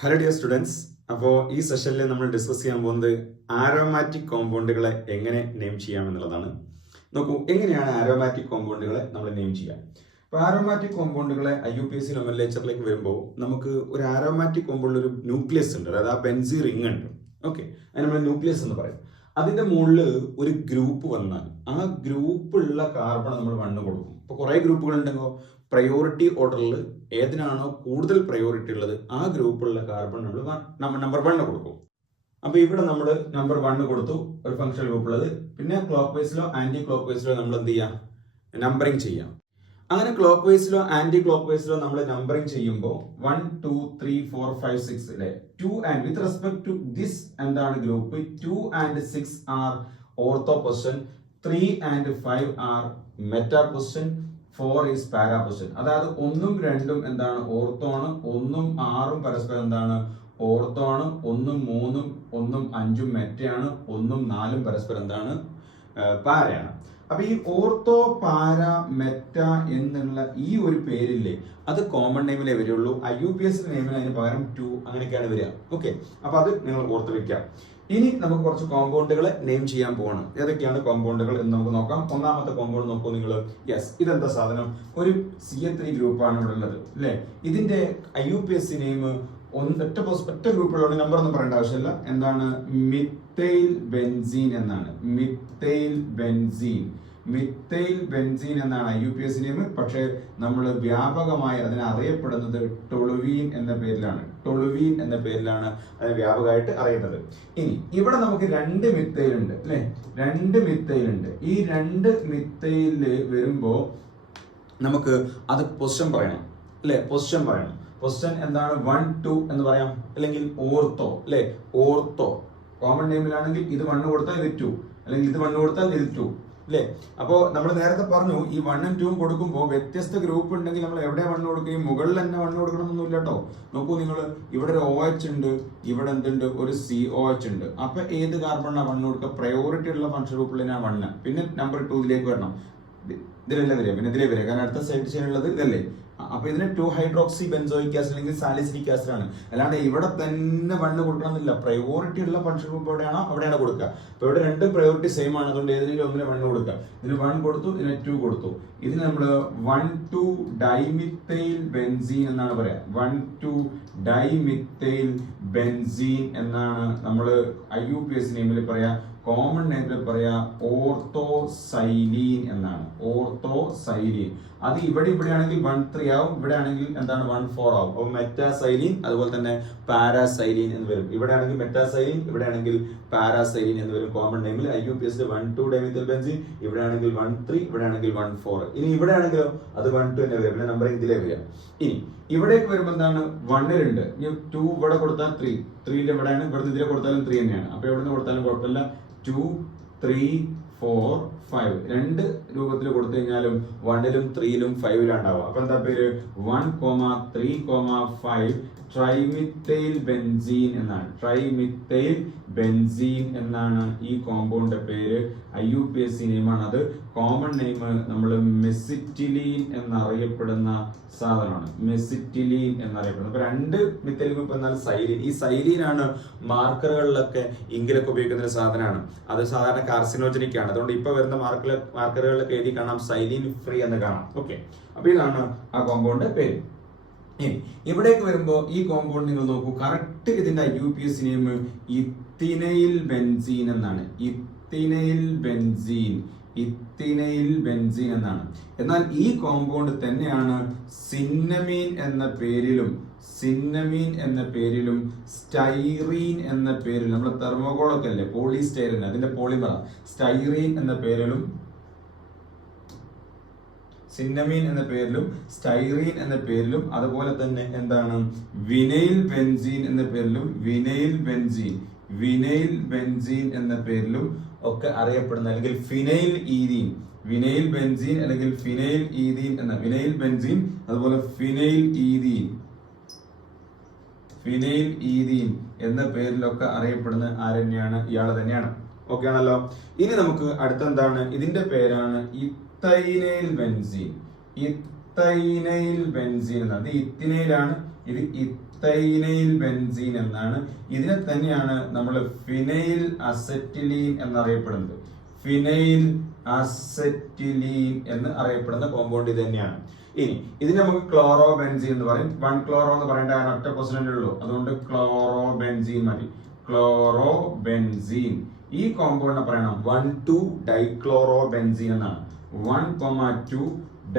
Hello dear students. അപ്പോൾ ഈ സെഷനിൽ നമ്മൾ ഡിസ്കസ് ചെയ്യാൻ പോകുന്നത് ആരോമാറ്റിക് കോമ്പൗണ്ടുകളെ എങ്ങനെ നെയിം ചെയ്യാം എന്നുള്ളതാണ്. നോക്കൂ, എങ്ങനെയാണ് ആരോമാറ്റിക് കോമ്പൗണ്ടുകളെ നമ്മൾ നെയിം ചെയ്യാം. അപ്പോൾ ആരോമാറ്റിക് കോമ്പൗണ്ടുകളെ IUPAC നോമെൻക്ലേച്ചറിലേക്ക് വരുമ്പോൾ നമുക്ക് ഒരു ആരോമാറ്റിക് കോമ്പൗണ്ടിൽ ഒരു ന്യൂക്ലിയസ് ഉണ്ട്, അതായത് ആ ബെൻസീൻ റിംഗ് ഉണ്ട്. ഓക്കെ, അതിന് നമ്മൾ ന്യൂക്ലിയസ് എന്ന് പറയും. അതിന്റെ മുകളിൽ ഒരു ഗ്രൂപ്പ് വന്നാൽ ആ ഗ്രൂപ്പുള്ള കാർബൺ നമ്മൾ വണ്ണ് കൊടുക്കും. ഇപ്പോൾ കുറേ ഗ്രൂപ്പുകൾ ഉണ്ടെങ്കിൽ പ്രയോറിറ്റി ഓർഡറിൽ ഏതിനാണോ കൂടുതൽ പ്രയോറിറ്റി ഉള്ളത് ആ ഗ്രൂപ്പുള്ള കാർബൺ നമ്മൾ നമ്പർ 1 കൊടുക്കും. അപ്പൊ ഇവിടെ നമ്മൾ നമ്പർ 1 കൊടുത്തു, ഒരു ഫംഗ്ഷണൽ ഗ്രൂപ്പ് ഉള്ളത്. പിന്നെ ക്ലോക്ക് വൈസിലോ ആന്റി ക്ലോക്ക് വൈസിലോ നമ്മൾ എന്ത് ചെയ്യാം, നമ്പറിങ് ചെയ്യാം. അങ്ങനെ ക്ലോക്ക് വൈസിലോ ആന്റി ക്ലോക്ക് വൈസിലോ നമ്മൾ നമ്പറിങ് ചെയ്യുമ്പോൾ 1 2 3 4 5 6 അല്ലെ 2 and with respect to this എന്താണ് group 2 and 6 are ortho position, 3 and 5 are meta position, 4 is para position. അതായത് 1 ഉം 2 ഉം എന്താണ് ഓർത്തോണ്, 1 ഉം 6 ഉം പരസ്പരം എന്താണ് ഓർത്തോണ്, 1 ഉം 3 ഉം 1 ഉം 5 ഉം മെറ്റയാണ്, 1 ഉം 4 ഉം പരസ്പരം എന്താണ് പാരയാണ്. അപ്പൊ ഈ ഓർത്തോ പാര മെറ്റ എന്നുള്ള ഈ ഒരു പേരില്ലേ, അത് കോമൺ നെയിമിലേ വരികയുള്ളൂ. IUPAC നെയിമിൽ അതിന് പകരം 2 അങ്ങനെയൊക്കെയാണ് വരിക. ഓക്കെ, അപ്പൊ അത് നിങ്ങൾ ഓർത്ത് വെക്കാം. ഇനി നമുക്ക് കുറച്ച് കോമ്പൗണ്ടുകളെ നെയിം ചെയ്യാൻ പോവാണ്. ഏതൊക്കെയാണ് കോമ്പൗണ്ടുകൾ എന്ന് നമുക്ക് നോക്കാം. ഒന്നാമത്തെ കോമ്പൗണ്ട് നോക്കൂ നിങ്ങൾ. യെസ്, ഇതെന്താ സാധനം? ഒരു CH3 ഗ്രൂപ്പാണ് ഇവിടെ ഉള്ളത് അല്ലെ. ഇതിന്റെ IUPAC നെയിം ഒറ്റ ഗ്രൂപ്പുള്ള നമ്പർ ഒന്നും പറയേണ്ട ആവശ്യമില്ല. എന്താണ്? മിഥൈൽ ബെൻസീൻ എന്നാണ്. മിഥൈൽ ബെൻസീൻ എന്നാണ് IUPAC നെയിം. പക്ഷേ നമ്മൾ വ്യാപകമായി അതിനെ അറിയപ്പെടുന്നത് ടൊളുവീൻ എന്ന പേരിലാണ് അത് വ്യാപകമായിട്ട് അറിയുന്നത്. ഇനി ഇവിടെ നമുക്ക് 2 മിഥൈൽ ഉണ്ട് അല്ലെ, 2 മിഥൈൽ ഉണ്ട്. ഈ 2 മിഥൈല് വരുമ്പോ നമുക്ക് അത് പൊസിഷൻ പറയണം അല്ലെ, പൊസിഷൻ എന്താണ്? 1 2 എന്ന് പറയാം, അല്ലെങ്കിൽ ഓർത്തോ അല്ലെ. ഓർത്തോ കോമൺ നെയിമിലാണെങ്കിൽ ഇത് 1 കൊടുത്താൽ ഇത് 2, അല്ലെങ്കിൽ ഇത് 1 കൊടുത്താൽ ഇത് 2 അല്ലെ. അപ്പോ നമ്മൾ നേരത്തെ പറഞ്ഞു ഈ 1 ഉം 2 ഉം കൊടുക്കുമ്പോൾ വ്യത്യസ്ത ഗ്രൂപ്പ് ഉണ്ടെങ്കിൽ നമ്മൾ എവിടെ 1 കൊടുക്കുകയും മുകളിൽ തന്നെ 1 കൊടുക്കണമെന്നൊന്നുമില്ല കേട്ടോ. നോക്കൂ നിങ്ങൾ, ഇവിടെ ഒരു OH ഉണ്ട്, ഇവിടെ എന്തുണ്ട്, ഒരു COH ഉണ്ട്. അപ്പൊ ഏത് കാർബണാണ് 1 കൊടുക്കുക? പ്രയോറിറ്റി ഉള്ള ഫംഗ്ഷൻ ഗ്രൂപ്പിലാണ് 1. പിന്നെ നമ്പർ 2 ഇതിലേക്ക് വരണം, ഇതിലല്ല വരിക, പിന്നെ ഇതിലേ വരിക, കാരണം അടുത്ത സൈഡ് ചെയ്യാനുള്ളത് ഇതല്ലേ. അപ്പൊ ഇതിന് 2 ഹൈഡ്രോക്സി ബെൻസോയിക് ആസിഡ് അല്ലെങ്കിൽ സാലിസിലിക് ആസിഡ് ആണ്. അല്ലാണ്ട് ഇവിടെ തന്നെ 1 കൊടുക്കണമെന്നില്ല. പ്രയോറിറ്റി ഉള്ള ഫംഗ്ഷൻ ഗ്രൂപ്പ് എവിടെയാണോ അവിടെയാണ് കൊടുക്കുക. അപ്പൊ ഇവിടെ 2 പ്രയോറിറ്റി സെയിം ആണ്, അതുകൊണ്ട് ഏതെങ്കിലും ഒന്നിനെ 1 കൊടുക്കുക. ഇതിന് 1 കൊടുത്തു, ഇതിന് 2 കൊടുത്തു. ഇതിന് നമ്മൾ 1,2 ഡൈമിഥൈൽ ബെൻസീൻ എന്നാണ് പറയാ. 1,2 ഡൈമിഥൈൽ ബെൻസീൻ എന്നാണ് നമ്മൾ IUPAC നെയിമിൽ പറയാ. കോമൺ നെയിമിൽ പറയാ ഓർത്തോസൈലീൻ എന്നാണ്. ഓർത്തോസൈലീൻ. അത് ഇവിടെയാണെങ്കിൽ 1,3 ആവും, ഇവിടെ ആണെങ്കിൽ എന്താണ് 1,4 ആവും. അപ്പൊ മെറ്റാസൈലീൻ അതുപോലെ തന്നെ പാരാസൈലീൻ എന്ന് വരും. ഇവിടെ ആണെങ്കിൽ മെറ്റാസൈലീൻ, ഇവിടെ ആണെങ്കിൽ പാരാസൈലീൻ എന്ന് വരും. കോമൺ നെയിമിൽ IUPAC 1,2 ഡൈമിഥൈൽ ബെൻസീൻ, ഇവിടെ ആണെങ്കിൽ 1,3, ഇവിടെ ആണെങ്കിൽ 1,4. ഇനി ഇവിടെ ആണെങ്കിലോ അത് 1,2 തന്നെ വരും, പിന്നെ നമ്പർ ഇതിലേ വരിക. ഇനി ഇവിടേക്ക് വരുമ്പോൾ എന്താണ്? 1 ഉണ്ട്, ഇനി 2 ഇവിടെ കൊടുത്താൽ 3ന്റെ ഇവിടെയാണ്, ഇവിടുത്തെ ഇതിലെ കൊടുത്താലും 3 തന്നെയാണ്. അപ്പൊ എവിടെ നിന്ന് കൊടുത്താലും കുഴപ്പമില്ല. 2 3 4 5 2 രൂപത്തിൽ കൊടുത്തു കഴിഞ്ഞാലും 1ലും 3ലും 5ലും ഉണ്ടാവുക. അപ്പൊ എന്താ പേര്? 1,3,5 ട്രൈമിഥൈൽ ബെൻസീൻ എന്നാണ്. ട്രൈമിഥൈൽ ബെൻസീൻ എന്നാണ് ഈ കോമ്പൗണ്ട് പേര്. IUPAC നെയിമാണ് അത്. കോമൺ നെയിം നമ്മൾ മെസിറ്റിലീൻ എന്നറിയപ്പെടുന്ന സാധനമാണ്. മെസിറ്റിലീൻ എന്നറിയപ്പെടുന്നത്. അപ്പൊ 2 മിഥൈൽ ഗ്രൂപ്പ് എന്നാൽ സൈലീൻ. ഈ സൈലീൻ ആണ് മാർക്കറുകളിലൊക്കെ ഇങ്കിലൊക്കെ ഉപയോഗിക്കുന്ന ഒരു സാധനമാണ്. അത് സാധാരണ കാർസിനോജനിക് ആണ്. അതുകൊണ്ട് ഇപ്പൊ വരുന്ന മാർക്കറുകളിലൊക്കെ എഴുതി കാണാം സൈലീൻ ഫ്രീ എന്ന് കാണാം. ഓക്കെ, അപ്പൊ ഇതാണ് ആ കോമ്പൗണ്ട് പേര്. ഇനി ഇവിടേക്ക് വരുമ്പോ ഈ കോമ്പൗണ്ട് നിങ്ങൾ നോക്കൂ, കറക്റ്റ് ഇതിന്റെ IUPAC നെയിം ഇഥിനൈൽ ബെൻസീൻ എന്നാണ്. ഇഥിനൈൽ ബെൻസീൻ എന്നാണ്. എന്നാൽ ഈ കോമ്പൗണ്ട് തന്നെയാണ് സിന്നമീൻ എന്ന പേരിലും സ്റ്റൈറീൻ എന്ന പേരിലും, നമ്മൾ തെർമോകോളൊക്കെ അല്ലേ പോളിസ്റ്റൈറിൻ, അതിന്റെ പോളിമർ സ്റ്റൈറീൻ എന്ന പേരിലും, സിന്നമീൻ എന്ന പേരിലും സ്റ്റൈറീൻ എന്ന പേരിലും, അതുപോലെ തന്നെ എന്താണ് വിനൈൽ ബെൻസീൻ എന്ന പേരിലും, വിനൈൽ ബെൻസീൻ എന്ന പേരിലും ഒക്കെ അറിയപ്പെടുന്ന, അല്ലെങ്കിൽ ഫിനൈൽ ബെൻസീൻ അല്ലെങ്കിൽ ഫിനൈൽ ബെൻസീൻ, അതുപോലെ ഫിനൈൽ ഈഥീൻ എന്ന പേരിലൊക്കെ അറിയപ്പെടുന്ന ആരെന്നെയാണ്? ഇയാൾ തന്നെയാണ്. ഓക്കെ ആണല്ലോ. ഇനി നമുക്ക് അടുത്തെന്താണ്? ഇതിന്റെ പേരാണ് ഇഥൈനൈൽ ബെൻസീൻ എന്നാണ്. ഇത് ഇഥിനൈലാണ്, ഇത് മിത്തൈനൈൽ ബെൻസീൻ എന്നാണ്. ഇതിനെ തന്നെയാണ് നമ്മൾ ഫിനൈൽ അസറ്റിലീൻ എന്നറിയപ്പെടുന്നത്. ഫിനൈൽ അസറ്റിലീൻ എന്ന് അറിയപ്പെടുന്ന കോമ്പൗണ്ട് ഇത് തന്നെയാണ്. ഇനി ഇതിന് നമുക്ക് ക്ലോറോ ബെൻസീൻ എന്ന് പറയും. 1 ക്ലോറോ എന്ന് പറയേണ്ട കാരണം ഒറ്റ പൊസിഷനേ ഉള്ളൂ, അതുകൊണ്ട് ക്ലോറോ ബെൻസീൻ മതി. Chloro benzene. ഈ കോമ്പൗണ്ടിനെ പറയണം 1,2 ഡൈക്ലോറോ ബെൻസീൻ എന്നാണ്. 1,2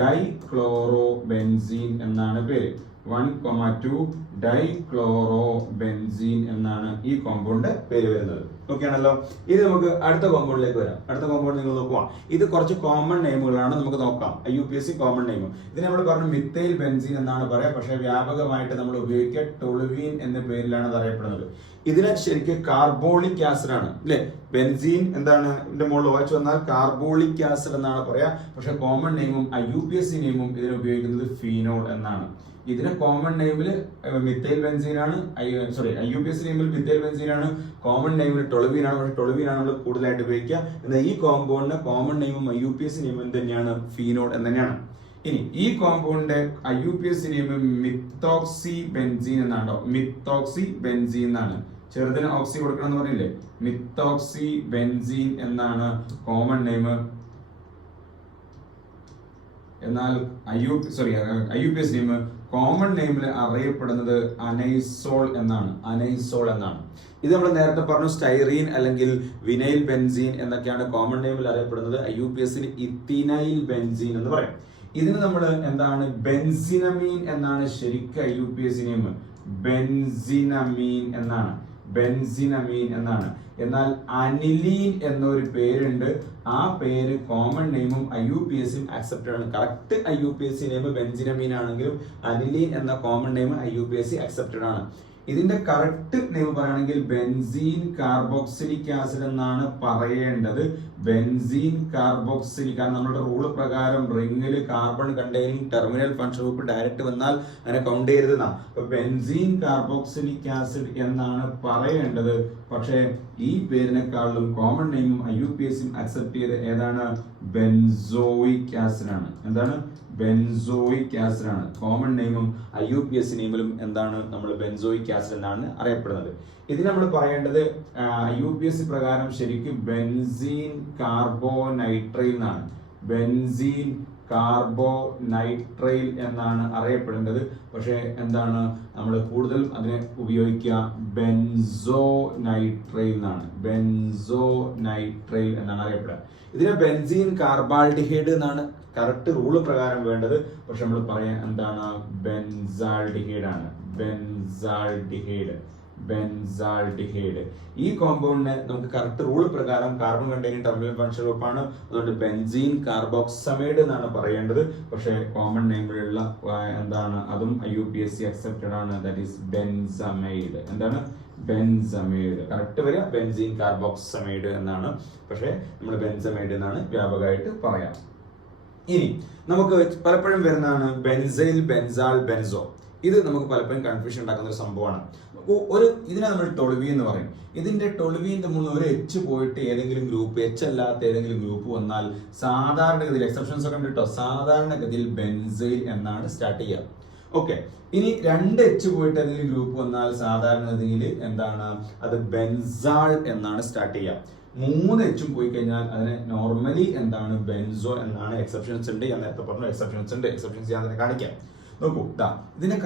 ഡൈക്ലോറോ ബെൻസീൻ എന്നാണ് പേര്. 1,2 ഡൈക്ലോറോ ബെൻസീൻ എന്നാണ് ഈ കോമ്പൗണ്ട് പേര് വരുന്നത്. ഓക്കെ ആണല്ലോ. ഇത് നമുക്ക് അടുത്ത കോമ്പൗണ്ടിലേക്ക് വരാം. അടുത്ത കോമ്പൗണ്ട് നിങ്ങൾ നോക്കുക. ഇത് കുറച്ച് കോമൺ നെയിമുകളാണ്, നമുക്ക് നോക്കാം. IUPAC common name. ഇത് നമ്മൾ പറഞ്ഞു മിത്തൈൽ ബെൻസീൻ എന്നാണ് പറയാം, പക്ഷെ വ്യാപകമായിട്ട് നമ്മൾ ഉപയോഗിക്കുക ടൊളുവീൻ എന്ന പേരിലാണ് ഇത് അറിയപ്പെടുന്നത്. ഇതിനെ ശരിക്കും കാർബോളിക് ആസിഡ് ആണ് അല്ലെ. ബെൻസീൻ എന്താണ് ഇതിന്റെ മുകളിൽ വായിച്ചു വന്നാൽ കാർബോളിക് ആസിഡ് എന്നാണ് പറയാ, പക്ഷെ കോമൺ നെയിമും IUPAC നെയിമും ഇതിനെ ഉപയോഗിക്കുന്നത് ഫീനോൾ എന്നാണ്. ഇതിന് കോമൺ നെയിമിൽ മിത്തൈൽ ബെൻസീൻ ആണ്, IUPAC നെയിമിൽ മിത്തൈൽ ബെൻസീൻ ആണ്, കോമൺ നെയിമിൽ ടൊളുവീൻ ആണ്. പക്ഷെ ടൊളുവീൻ ആണ് നമ്മൾ കൂടുതലായിട്ട് ഉപയോഗിക്കുക. എന്നാൽ ഈ കോമ്പൗണ്ടിന് കോമൺ നെയിമും IUPAC നെയിമും തന്നെയാണ് ഫീനോൾ എന്ന് തന്നെയാണ്. ഇനി ഈ കോമ്പൗണ്ടിന്റെ IUPAC നെയിം മിത്തോക്സി ബെൻസീൻ എന്നാണോ. മിത്തോക്സി ബെൻസീൻ എന്നാണ്. ചെറുതിന് ഓക്സി കൊടുക്കണം എന്ന് പറഞ്ഞില്ലേ. മിത്തോക്സി ബെൻസീൻ എന്നാണ് കോമൺ നെയിം. എന്നാൽ IUPAC നെയിം കോമൺ നെയിമിൽ അറിയപ്പെടുന്നത് അനൈസോൾ എന്നാണ്. അനൈസോൾ എന്നാണ്. ഇത് നമ്മൾ നേരത്തെ പറഞ്ഞു സ്റ്റൈറീൻ അല്ലെങ്കിൽ വിനൈൽ ബെൻസീൻ എന്നൊക്കെയാണ് കോമൺ നെയിമിൽ അറിയപ്പെടുന്നത്. IUPAC ഇത്തിനൈൽ ബെൻസീൻ എന്ന് പറയും. ഇതിന് നമ്മൾ എന്താണ് ബെൻസിനമീൻ എന്നാണ് ശരിക്കും IUPAC നെയിം. ബെൻസിനമീൻ എന്നാണ്. ബെൻസിനമീൻ എന്നാണ്. എന്നാൽ അനിലീൻ എന്നൊരു പേരുണ്ട്. ആ പേര് കോമൺ നെയിമും IUPAC അക്സെപ്റ്റഡ് ആണ്. കറക്റ്റ് IUPAC നെയിം ബെൻസിനമീൻ ആണെങ്കിലും അനിലീൻ എന്ന കോമൺ നെയിം IUPAC അക്സെപ്റ്റഡ് ആണ്. ഇതിന്റെ കറക്റ്റ് നെയിം പറയുകയാണെങ്കിൽ ബെൻസീൻ കാർബോക്സിലിക് ആസിഡ് എന്നാണ് പറയേണ്ടത്. Benzene carboxylic. കാരണം നമ്മുടെ റൂള് പ്രകാരം റിംഗിൽ carbon containing terminal function group direct വന്നാൽ അതിനെ കൗണ്ട് ചെയ്യരുതെന്നാ. അപ്പൊ ബെൻസീൻ കാർബോക്സിലിക് ആസിഡ് എന്നാണ് പറയേണ്ടത്. പക്ഷേ ഈ പേരിനെക്കാളും കോമൺ നെയിമും IUPAC അക്സെപ്റ്റ് ചെയ്ത് ഏതാണ്? ബെൻസോയിക് ആസിഡ് ആണ്. എന്താണ്? ബെൻസോയിക് ആസിഡ് ആണ്. കോമൺ നെയിമും IUPAC നെയിമിലും എന്താണ് നമ്മൾ ബെൻസോയിക് ആസിഡ് എന്നാണ് അറിയപ്പെടുന്നത്. ഇത് നമ്മൾ പറയേണ്ടത് IUPAC പ്രകാരം ശരിക്കും ബെൻസീൻ കാർബോനൈട്രൈൽ എന്നാണ്. ബെൻസീൻ കാർബോനൈട്രൈൽ എന്നാണ് അറിയപ്പെടേണ്ടത്. പക്ഷേ എന്താണ് നമ്മൾ കൂടുതൽ അതിനെ ഉപയോഗിക്കുക ബെൻസോനൈട്രൈൽ എന്നാണ്. ബെൻസോനൈട്രൈൽ എന്നാണ് അറിയപ്പെടുക. ഇതിനെ ബെൻസീൻ കാർബാൾഡിഹൈഡ് എന്നാണ് കറക്റ്റ് റൂള് പ്രകാരം വേണ്ടത്. പക്ഷെ നമ്മൾ പറയാൻ എന്താണ് ബെൻസാൾഡിഹൈഡ് ആണ്. ബെൻസാൾഡിഹൈഡ്. ബെൻസാൾഡിഹൈഡ്. ഈ കോമ്പൗണ്ടിന് നമുക്ക് കറക്റ്റ് റൂൾ പ്രകാരം കാർബൺ കണ്ടെയ്നിങ് ടെർമിനൽ ഫംഗ്ഷൻ ഗ്രൂപ്പാണ്. അതുകൊണ്ട് ബെൻസീൻ കാർബോക്സമൈഡ് എന്നാണ് പറയേണ്ടത്. പക്ഷേ കോമൺ നെയിമിലുള്ള എന്താണ് അതും IUPAC അക്സെപ്റ്റഡ് ആണ്. That is benzamide. എന്താണ്? ബെൻസമൈഡ്. കറക്റ്റ് വരിക ബെൻസീൻ കാർബോക്സമൈഡ് എന്നാണ്. പക്ഷേ നമ്മൾ ബെൻസമൈഡ് എന്നാണ് വ്യാപകമായിട്ട് പറയാം. ഇനി നമുക്ക് പലപ്പോഴും വരുന്നതാണ് ബെൻസൈൽ, ബെൻസാൾ, ബെൻസോ. ഇത് നമുക്ക് പലപ്പോഴും കൺഫ്യൂഷൻ ഉണ്ടാക്കുന്ന ഒരു സംഭവമാണ്. ഇതിനെ നമ്മൾ ടൊളുവീൻ എന്ന് പറയും. ഇതിന്റെ ടൊളുവീന്റെ മുകളിൽ ഒരു H പോയിട്ട് ഏതെങ്കിലും ഗ്രൂപ്പ് H അല്ലാത്ത ഏതെങ്കിലും ഗ്രൂപ്പ് വന്നാൽ സാധാരണഗതിയിൽ എക്സെപ്ഷൻസ് ഒക്കെ ഉണ്ട് കേട്ടോ. സാധാരണഗതിയിൽ ബെൻസൈൽ എന്നാണ് സ്റ്റാർട്ട് ചെയ്യുക. ഓക്കെ. ഇനി 2 H പോയിട്ട് ഏതെങ്കിലും ഗ്രൂപ്പ് വന്നാൽ സാധാരണഗതിയിൽ എന്താണ് അത് ബെൻസാൾ എന്നാണ് സ്റ്റാർട്ട് ചെയ്യുക. 3 H പോയി കഴിഞ്ഞാൽ അതിന് നോർമലി എന്താണ് ബെൻസോ എന്നാണ്. എക്സെപ്ഷൻസ് ഉണ്ട്. ഞാൻ നേരത്തെ പറഞ്ഞു എക്സെപ്ഷൻസ് ഉണ്ട്. എക്സെപ്ഷൻസ് ഞാൻ തന്നെ കാണിക്കാം. നോക്കൂ, ഇതിന്റെ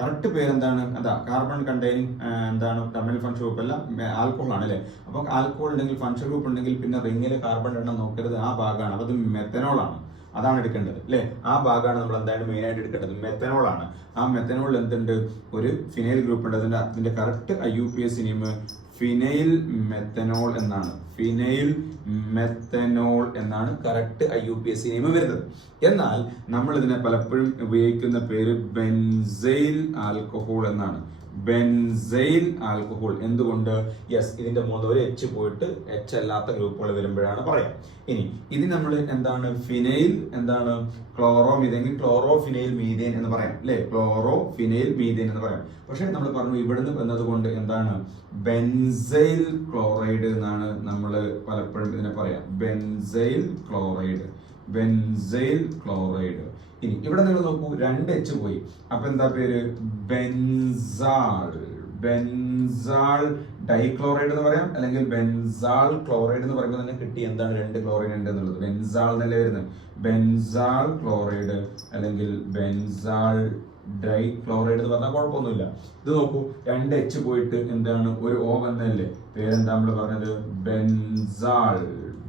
കറക്റ്റ് പേരെന്താണ്? അതാ കാർബൺ കണ്ടെയ്നിങ് എന്താണ് ടെർമിനൽ ഫംഗ്ഷൻ ഗ്രൂപ്പ് അല്ല, ആൽക്കോഹോൾ ആണ് അല്ലെ. അപ്പൊ ആൽക്കോഹോൾ ഉണ്ടെങ്കിൽ ഫംഗ്ഷൻ ഗ്രൂപ്പ് ഉണ്ടെങ്കിൽ പിന്നെ റിംഗിൽ കാർബൺ എണ്ണം നോക്കരുത്. ആ ഭാഗമാണ്. അത് മെത്തനോൾ ആണ്. അതാണ് എടുക്കേണ്ടത് അല്ലെ. ആ ഭാഗമാണ് നമ്മൾ എന്തായാലും മെയിൻ ആയിട്ട് എടുക്കേണ്ടത്. മെത്തനോൾ ആണ്. ആ മെത്തനോളിൽ എന്തുണ്ട്? ഒരു ഫിനൈൽ ഗ്രൂപ്പ് ഉണ്ട്. അതിന്റെ correct IUPAC name phenyl methanol എന്നാണ്. ഫിനൈൽ മെത്തനോൾ എന്നാണ് കറക്റ്റ് IUPAC നെയിം വരുന്നത്. എന്നാൽ നമ്മൾ ഇതിനെ പലപ്പോഴും ഉപയോഗിക്കുന്ന പേര് ബെൻസൈൽ ആൽക്കഹോൾ എന്നാണ്. Benzyl alcohol. എന്തുകൊണ്ട്? യെസ്, ഇതിന്റെ മുകളിൽ ഒരു H പോയിട്ട് H അല്ലാത്ത ഗ്രൂപ്പുകൾ വരുമ്പോഴാണ് പറയാം. ഇനി ഇത് നമ്മൾ എന്താണ് ഫിനൈൽ എന്താണ് ക്ലോറോമീഥേൻ, ക്ലോറോഫിനൈൽ മീഥേൻ എന്ന് പറയാം അല്ലെ. ക്ലോറോഫിനൈൽ മീഥേൻ എന്ന് പറയാം. പക്ഷെ നമ്മൾ പറഞ്ഞു ഇവിടുന്ന് വന്നതുകൊണ്ട് എന്താണ് ബെൻസൈൽ ക്ലോറൈഡ് എന്നാണ് നമ്മൾ പലപ്പോഴും ഇതിനെ പറയാം. Benzyl chloride. Benzyl chloride. ഇനി ഇവിടെ നിങ്ങൾ നോക്കൂ, 2H പോയി. അപ്പൊ എന്താ പേര്? ബെൻസാൾ. ബെൻസാൾ ഡൈക്ലോറൈഡ് എന്ന് പറയാം, അല്ലെങ്കിൽ ബെൻസാൾ ക്ലോറൈഡ് എന്ന് പറയുമ്പോൾ തന്നെ കിട്ടി എന്താണ് 2 ക്ലോറൈഡ് ഉണ്ട് എന്നുള്ളത്. ബെൻസാൾ എന്നല്ലേ വരുന്നത്. ബെൻസാൾ ക്ലോറൈഡ് അല്ലെങ്കിൽ ബെൻസാൾ ഡൈക്ലോറൈഡ് എന്ന് പറഞ്ഞാൽ കുഴപ്പമൊന്നുമില്ല. ഇത് നോക്കൂ, 2H പോയിട്ട് എന്താണ് ഒരു O വന്നല്ലേ, പേരെന്താ നമ്മൾ പറഞ്ഞത്? ബെൻസാൾ.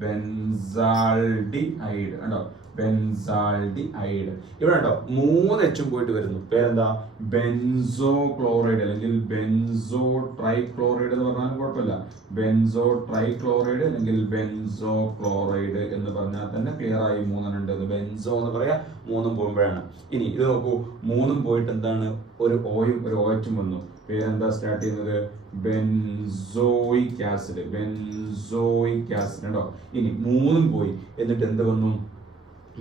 ബെൻസാൾഡിഹൈഡ് കണ്ടോ, ബെൻസാൾഡിഹൈഡ്. ഇവിടെ കേട്ടോ 3H പോയിട്ട് വരുന്നു, പേരെന്താ? ബെൻസോ ക്ലോറൈഡ് അല്ലെങ്കിൽ ബെൻസോ ട്രൈക്ലോറൈഡ് എന്ന് പറഞ്ഞാലും കുഴപ്പമില്ല. ബെൻസോ ട്രൈക്ലോറൈഡ് അല്ലെങ്കിൽ ബെൻസോ ക്ലോറൈഡ് എന്ന് പറഞ്ഞാൽ തന്നെ ക്ലിയർ ആയി. 3 ഉണ്ട്. ബെൻസോ എന്ന് പറയാ 3 പോകുമ്പോഴാണ്. ഇനി ഇത് നോക്കൂ, 3 പോയിട്ട് എന്താണ് ഒരു ഓയും ഒരു OH വന്നു, പേരെന്താ സ്റ്റാർട്ട് ചെയ്യുന്നത്? Benzoic acid. ബെൻസോയിക് ആസിഡ് ഉണ്ടോ. ഇനി 3 പോയി, എന്നിട്ട് എന്ത് വന്നു?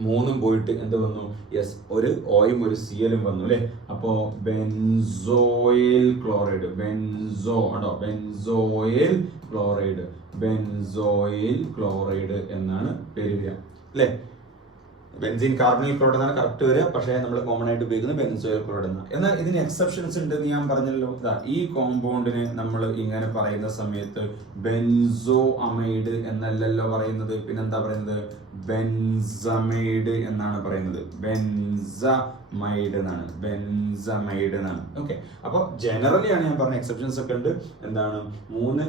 3 പോയിട്ട് എന്ത് വന്നു? യെസ്, ഒരു ഓയും ഒരു സിയലും വന്നു അല്ലെ. അപ്പോ ബെൻസോയിൽ ക്ലോറൈഡ്. ബെൻസോ ഉണ്ടോ, ബെൻസോയിൽ ക്ലോറൈഡ്. ബെൻസോയിൽ ക്ലോറൈഡ് എന്നാണ് പേര് വരിക അല്ലെ. ബെൻസീൻ കാർബണൈൽ ക്ലോറൈഡ് എന്നാണ് കറക്റ്റ് വരിക, പക്ഷേ നമ്മൾ കോമൺ ആയിട്ട് ഉപയോഗിക്കുന്നത് ബെൻസോയിൽ ക്ലോറൈഡ് എന്നാണ്. എന്നാൽ ഇതിന് എക്സെപ്ഷൻസ് ഉണ്ട് എന്ന് ഞാൻ പറഞ്ഞല്ലോ. ഈ കോമ്പൗണ്ടിന് നമ്മൾ ഇങ്ങനെ പറയുന്ന സമയത്ത് ബെൻസോ അമൈഡ് എന്നല്ലല്ലോ പറയുന്നത്, പിന്നെന്താ പറയുന്നത്? ബെൻസമൈഡ് എന്നാണ് പറയുന്നത്. ബെൻസമൈഡ് എന്നാണ്. ബെൻസമൈഡ് എന്നാണ്. ഓക്കെ, അപ്പോൾ ജനറലി ആണ് ഞാൻ പറഞ്ഞ, എക്സെപ്ഷൻസ് ഒക്കെ ഉണ്ട്. എന്താണ്? 1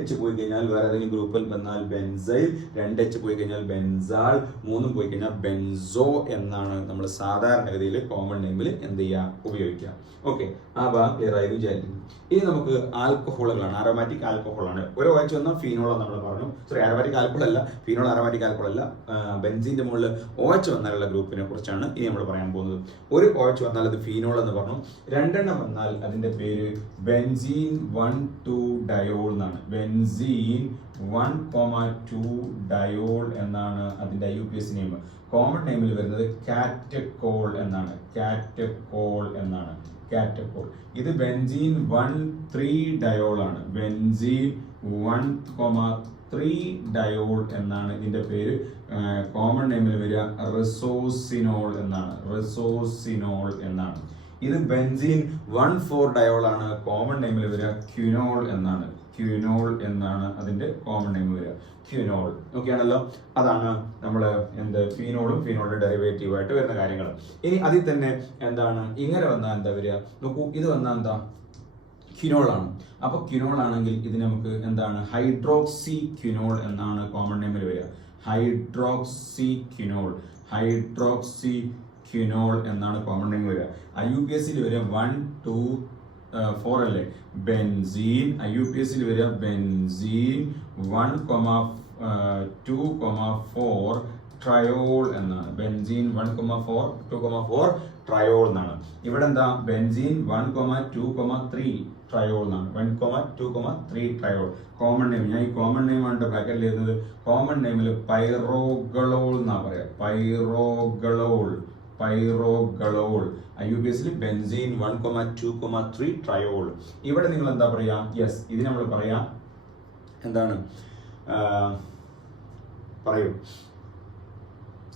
H പോയി കഴിഞ്ഞാൽ വേറെ ഏതെങ്കിലും ഗ്രൂപ്പിൽ വന്നാൽ ബെൻസൈൽ, 2H പോയി കഴിഞ്ഞാൽ ബെൻസാൾ, 3 പോയി കഴിഞ്ഞാൽ ബെൻസോ എന്നാണ് നമ്മൾ സാധാരണഗതിയിൽ കോമൺ നെയിമിൽ എന്ത് ചെയ്യുക, ഉപയോഗിക്കുക. ഓക്കെ, ആ ഭാഗം ക്ലിയർ ആയത് വിചാരിക്കുന്നു. ഇനി നമുക്ക് ആൽക്കഹോളുകളാണ്, ആരോമാറ്റിക് ആൽക്കഹോളാണ്. ഒരു OH വന്നാൽ ഫീനോൾ നമ്മൾ പറഞ്ഞു. സോറി, ആരോമാറ്റിക് ആൽക്കഹോൾ അല്ല, ഫീനോൾ ആരോമാറ്റിക് ആൽക്കഹോൾ അല്ല. ബെൻസീന്റെ മുകളിൽ OH വന്നാലുള്ള ഗ്രൂപ്പിനെ കുറിച്ചാണ് ഇനി നമ്മൾ പറയാൻ പോകുന്നത്. ഒരു OH വന്നാൽ അത് ഫീനോൾ എന്ന് പറഞ്ഞു. 2 വന്നാൽ അതിന്റെ പേര് ബെൻസീൻ 1,2 ഡയോൾ എന്നാണ്. ബെൻസീൻ 1,2 ഡയോൾ എന്നാണ് അതിന്റെ IUPAC നെയിം. കോമൺ നെയിമിൽ വരുന്നത് കാറ്റക്കോൾ എന്നാണ്. കാറ്റക്കോൾ എന്നാണ്. കാറ്റക്കോൾ. ഇത് ബെൻസീൻ 1,3 ഡയോൾ ആണ്. ബെൻസീൻ 1,3 ഡയോൾ എന്നാണ് ഇതിന്റെ പേര്. കോമൺ നെയിമിൽ വരിക റിസോസിനോൾ എന്നാണ്. റിസോസിനോൾ എന്നാണ്. ഇത് ബെൻസീൻ 1,4 ഡയോൾ ആണ്. കോമൺ നെയിമിൽ വരിക ക്വിനോൾ എന്നാണ്. ക്വിനോൾ എന്നാണ് അതിന്റെ കോമൺ നെയിം വരിക. ക്വിനോൾ. ഓക്കെ ആണല്ലോ. അതാണ് നമ്മൾ ഫീനോളും ഫീനോളുടെ ഡെറിവേറ്റീവ് ആയിട്ട് വരുന്ന കാര്യങ്ങൾ. ഇനി അതിൽ തന്നെ എന്താണ് ഇങ്ങനെ വന്നാൽ എന്താ വരിക? നോക്കൂ, ഇത് വന്നാൽ എന്താ? ക്വിനോൾ ആണ്. അപ്പൊ ക്വിനോൾ ആണെങ്കിൽ ഇത് നമുക്ക് എന്താണ്? ഹൈഡ്രോക്സി ക്വിനോൾ എന്നാണ് കോമൺ നെയിമിൽ വരിക. ഹൈഡ്രോക്സി ക്വിനോൾ. ഹൈഡ്രോക്സി ക്വിനോൾ എന്നാണ് കോമൺ നെയിം വരിക. IUPACയിൽ വരിക 1, 2, 4 അല്ലേ? ബെൻസീൻ. IUPACയിൽ വരിക ബെൻസീൻ 1,2,4 ട്രയോൾ എന്നാണ്. ബെൻസീൻ 1,2,4 ട്രയോൾ എന്നാണ്. ഇവിടെ എന്താ? ബെൻസീൻ 1,2,3 ട്രയോൾ എന്നാണ്. 1,2,3 ട്രയോൾ. കോമൺ നെയിം, ഞാൻ ഈ കോമൺ നെയിം ആണ് ബ്രാക്കറ്റിൽ എഴുതുന്നത്. കോമൺ നെയിമിൽ പൈറോഗളോൾ എന്നാ പറയാ. പൈറോഗളോൾ. പൈറോഗളോൾ. IUPACയിൽ ബെൻസീൻ 1,2,3 ട്രയോൾ. ഇവിടെ നിങ്ങൾ എന്താ പറയാ? യെസ്, ഇത് നമ്മൾ പറയാ എന്താണ്? പറയൂ.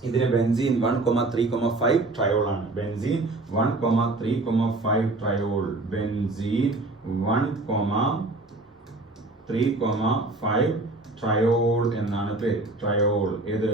ഇതിന് ബെൻസീൻ 1,3,5 ട്രയോൾ ആണ്. ബെൻസീൻ 1,3,5 ട്രയോൾ. ബെൻസീൻ 1,3,5 ട്രയോൾ എന്നാണ് പേര്. ട്രയോൾ. ഏത്?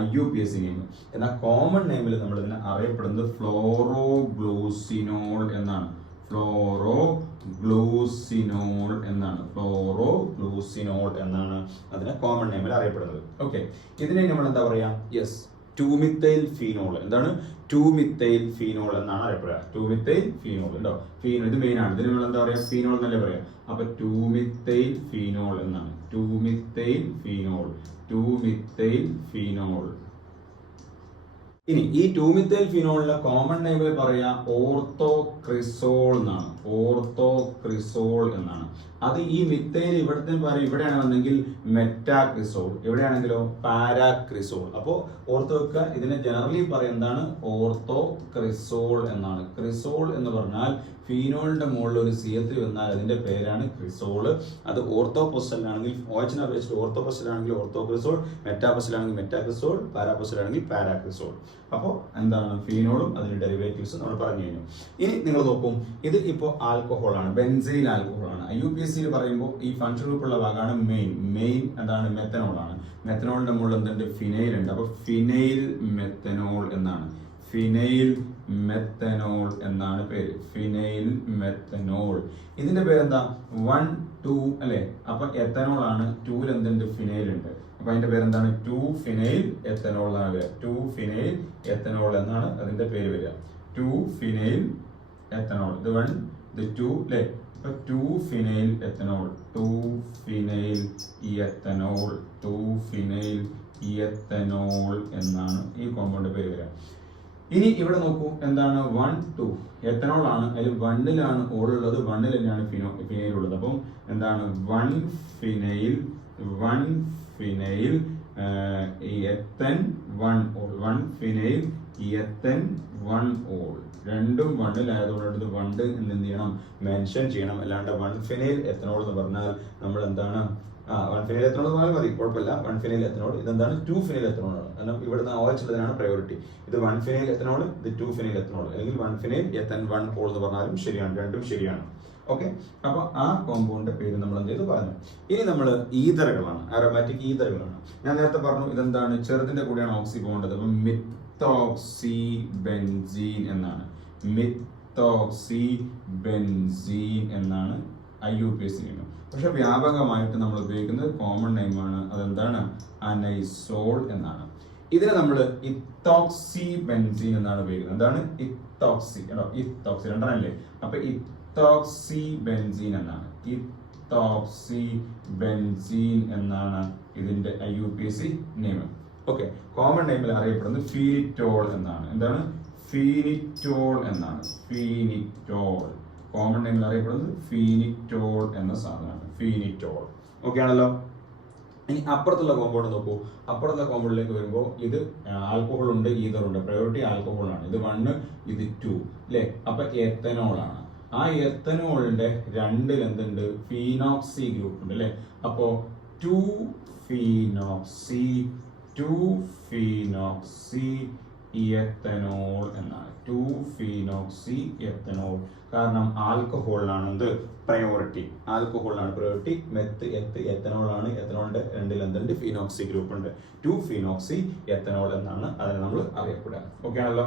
IUPAC name. എന്നാൽ കോമൺ നെയിമിൽ നമ്മൾ ഇതിനെ അറിയപ്പെടുന്നത് ഫ്ലോറോഗ്ലൂസിനോൾ എന്നാണ്. ഫ്ലോറോഗ്ലൂസിനോൾ എന്നാണ്. ഫ്ലോറോഗ്ലൂസിനോൾ എന്നാണ് അതിനെ കോമൺ നെയിമിൽ അറിയപ്പെടുന്നത്. ഓക്കെ, ഇതിനെ നമ്മൾ എന്താ പറയാ? Yes, two methyl phenol. എന്താണ്? 2-മിഥൈൽ ഫീനോൾ എന്നാണ് അറിയപ്പെടുക. 2-മിഥൈൽ ഫീനോൾ ഉണ്ടോ? ഫീനോൾ ഇത് മെയിൻ ആണ്. ഇതിന് നമ്മൾ എന്താ പറയാ? ഫീനോൾ എന്നല്ലേ പറയാം. അപ്പൊ 2-മിഥൈൽ ഫീനോൾ എന്നാണ്. 2-മിഥൈൽ ഫീനോൾ. 2-മിഥൈൽ ഫീനോൾ. ഇനി ഈ 2-മിഥൈൽ ഫീനോളിന്റെ കോമൺ നെയിമിൽ പറയാ ഓർത്തോക്രിസോൾ എന്നാണ്. ഓർത്തോക്രിസോൾ എന്നാണ്. അത് ഈ മിത്തൈൽ ഇവിടത്തെ പറയും ഇവിടെയാണ് വന്നെങ്കിൽ മെറ്റാക്രിസോൾ, എവിടെയാണെങ്കിലോ പാരാക്രിസോൾ. അപ്പോൾ ഓർത്ത് വെക്കുക, ഇതിനെ ജനറലി പറയും എന്താണ് ഓർത്തോക്രിസോൾ എന്നാണ്. ക്രിസോൾ എന്ന് പറഞ്ഞാൽ ഫീനോളിന്റെ മുകളിൽ ഒരു CH3 വന്നാൽ അതിന്റെ പേരാണ് ക്രിസോൾ. അത് ഓർത്തോപൊസിലാണെങ്കിൽ OH അപേക്ഷിച്ച് ഓർത്തോപൊസിലാണെങ്കിൽ ഓർത്തോക്രിസോൾ, മെറ്റാപൊസിലാണെങ്കിൽ മെറ്റാക്രിസോൾ, പാരാപൊസിലാണെങ്കിൽ പാരാക്രിസോൾ. അപ്പോൾ എന്താണ് ഫീനോളും അതിന്റെ ഡെറിവേറ്റീവ്സും നമ്മൾ പറഞ്ഞു കഴിഞ്ഞു. ഇനി നിങ്ങൾ നോക്കും, ഇത് ഇപ്പോൾ ആൽക്കഹോൾ ആണ്, ബെൻസീൻ ആൽക്കഹോൾ ആണ്. IUPACയിൽ പറയുമ്പോൾ ഈ ഫംഗ്ഷൻ ഗ്രൂപ്പുള്ള ഭാഗമാണ് മെയിൻ എന്താണ് മെത്തനോൾ ആണ്. മെത്തനോളിന്റെ മുകളിൽ എന്തുണ്ട് ഫിനൈൽ ഉണ്ട്. അപ്പോൾ ഫിനൈൽ മെത്തനോൾ എന്നാണ്. ഫിനൈൽ മെത്തനോൾ എന്നാണ് പേര്. Phenyl methanol. ഇതിന്റെ പേരെന്താ 1, 2 അല്ലെ. അപ്പൊ എത്തനോൾ ആണ്. 2ൽ എന്തുണ്ട് ഫിനൈൽ ഉണ്ട്. അപ്പൊ അതിന്റെ പേരെന്താണ് 2 ഫിനൈൽ എത്തനോൾ എന്നാണ് വരിക. 2 ഫിനൈൽ എത്തനോൾ എന്നാണ് അതിന്റെ പേര് വരിക. 2 ഫിനൈൽ എത്തനോൾ. ഇത് 1 ഇത് 2 അല്ലെ. അപ്പൊ 2 phenyl ethanol. 2 phenyl ethanol. 2 phenyl ethanol എന്നാണ് ഈ കോമ്പൗണ്ട് പേര് വരിക. ഇനി ഇവിടെ നോക്കൂ, എന്താണ് 1, 2 എത്തനോൾ ആണ്. അതിൽ 1ലാണ് ഓളുള്ളത്, 1ൽ തന്നെയാണ് ഫിനൈൽ ഉള്ളത്. അപ്പം എന്താണ് 1 phenyl ethane 1 ol. 1 phenyl ethane 1 ol. രണ്ടും 1ലായതുകൊണ്ട് 1 എന്ന് എന്ത് ചെയ്യണം മെൻഷൻ ചെയ്യണം. അല്ലാണ്ട് 1 ഫിനൈൽ എത്തനോൾ എന്ന് പറഞ്ഞാൽ നമ്മൾ എന്താണ് 1 ഫിനൈൽ എത്തനോൾ എന്ന് പറഞ്ഞാൽ മതി, കുഴപ്പമില്ല. 1 ഫിനൈൽ എത്തനോൾ. ഇതെന്താണ് 2 ഫിനൈൽ എത്തനോൾ ആണ്. കാരണം ഇവിടുന്ന് OH ഉള്ളതിനാണ് പ്രയോറിറ്റി. ഇത് 1 ഫിനൈൽ എത്തനോൾ, ഇത് 2 ഫിനൈൽ എത്തനോൾ, അല്ലെങ്കിൽ 1 ഫിനൈൽ എത്തൻ 1 ഓൾ എന്ന് പറഞ്ഞാലും ശരിയാണ്, രണ്ടും ശരിയാണ്. ഓക്കെ. അപ്പൊ ആ കോമ്പൗണ്ടിന്റെ പേര് നമ്മൾ എന്ത് ചെയ്തു പറഞ്ഞു. ഇനി നമ്മൾ ഈതറുകളാണ്, ആരോമാറ്റിക് ഈതറുകളാണ്. ഞാൻ നേരത്തെ പറഞ്ഞു ഇതെന്താണ് ചെറുതിന്റെ കൂടെയാണ് ഓക്സി പോകേണ്ടത്. അപ്പൊ മിത്തോക്സി ബെൻസീൻ എന്നാണ്. മിത്തോക്സി ബെൻസീൻ എന്നാണ് IUPAC നെയിം. പക്ഷെ വ്യാപകമായിട്ട് നമ്മൾ ഉപയോഗിക്കുന്നത് കോമൺ നെയിമാണ്. അതെന്താണ് അനൈസോൾ എന്നാണ്. ഇതിനെ നമ്മൾ ഇത്തോക്സി ബെൻസീൻ എന്നാണ് ഉപയോഗിക്കുന്നത്. എന്താണ് ഇത്തോക്സി, ഇത്തോക്സി രണ്ടെണ്ണല്ലേ. അപ്പൊ ഇത്തോക്സി ബെൻസീൻ എന്നാണ്. ഇത്തോക്സി ബെൻസീൻ എന്നാണ് ഇതിന്റെ IUPAC നെയിം. ഓക്കെ. കോമൺ നെയിമിൽ അറിയപ്പെടുന്നത് ഫീനിറ്റോൾ എന്നാണ്. എന്താണ് ഫീനിറ്റോൾ എന്നാണ്. ഫീനിറ്റോൾ കോമൺ നെയിമിൽ അറിയപ്പെടുന്നത് ഫീനിറ്റോൾ എന്ന സാധനമാണ്. ഫീനിറ്റോൾ. ഓക്കെ ആണല്ലോ. ഇനി അപ്പുറത്തുള്ള കോമ്പൗണ്ട് നോക്കൂ. അപ്പുറത്തുള്ള കോമ്പൗണ്ടിലേക്ക് വരുമ്പോൾ ഇത് ആൽക്കഹോൾ ഉണ്ട്, ഈതർ ഉണ്ട്. പ്രയോറിറ്റി ആൽക്കഹോൾ ആണ്. ഇത് 1 ഇത് 2 അല്ലേ. അപ്പൊ എത്തനോൾ ആണ്. ആ എത്തനോളിന്റെ 2ൽ എന്തുണ്ട് ഫീനോക്സി ഗ്രൂപ്പ് ഉണ്ട് അല്ലെ. അപ്പോ 2 ഫീനോക്സി എത്തനോൾ എന്നാണ്. 2 ഫീനോക്സി എത്തനോൾ. കാരണം ആൽക്കഹോളിനാണ് എന്ത് പ്രയോറിറ്റി. ആൽക്കഹോളിനാണ് പ്രയോറിറ്റി. മെത്ത് എത്തനോൾ ആണ്. എത്തനോളിന്റെ 2ൽ എന്തുണ്ട് ഫീനോക്സി ഗ്രൂപ്പ് ഉണ്ട്. 2 ഫീനോക്സി എത്തനോൾ എന്നാണ് അതിനെ നമ്മൾ അറിയപ്പെടുക. ഓക്കെ ആണല്ലോ.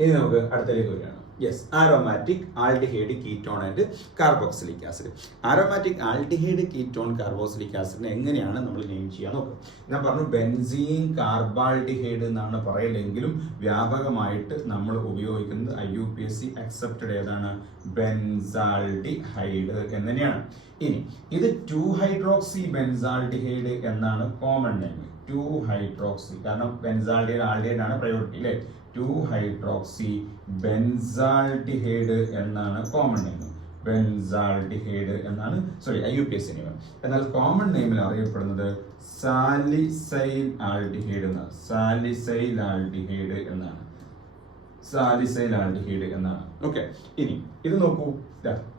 ഇനി നമുക്ക് അടുത്തേക്ക് വരികയാണ്. Yes, aromatic aldehyde ketone and carboxylic acid. Aromatic aldehyde ketone carboxylic ആസിഡിനെ എങ്ങനെയാണ് നമ്മൾ നെയിം ചെയ്യാൻ നോക്കുക. ഞാൻ പറഞ്ഞു ബെൻസീൻ കാർബാൾഡിഹൈഡ് എന്നാണ് പറയലെങ്കിലും വ്യാപകമായിട്ട് നമ്മൾ ഉപയോഗിക്കുന്നത് IUPAC അക്സെപ്റ്റഡ് ഏതാണ് ബെൻസാൾഡിഹൈഡ് എന്ന് തന്നെയാണ്. ഇനി ഇത് 2 ഹൈഡ്രോക്സി ബെൻസാൾഡിഹൈഡ് എന്നാണ് കോമൺ നെയിം. 2 ഹൈഡ്രോക്സി, കാരണം ബെൻസാൾഡിഹൈഡ് ആൽഡിഹൈഡ് ആണ് പ്രയോറിറ്റി അല്ലേ. 2 ഹൈഡ്രോക്സി ബെൻസാൾഡിഹൈഡ് എന്നാണ് കോമൺ നെയിം. ബെൻസാൾഡിഹൈഡ് എന്നാണ് IUPAC നെയിം. എന്നാൽ കോമൺ നെയിമിൽ അറിയപ്പെടുന്നത് സാലിസൈൽ ആൽഡിഹൈഡ് എന്നാണ്. സാലിസൈൽ ആൽഡിഹൈഡ് എന്നാണ്. സാലിസൈൽ ആൽഡിഹൈഡ് എന്നാണ്. ഓക്കെ. ഇനി ഇത് നോക്കൂ,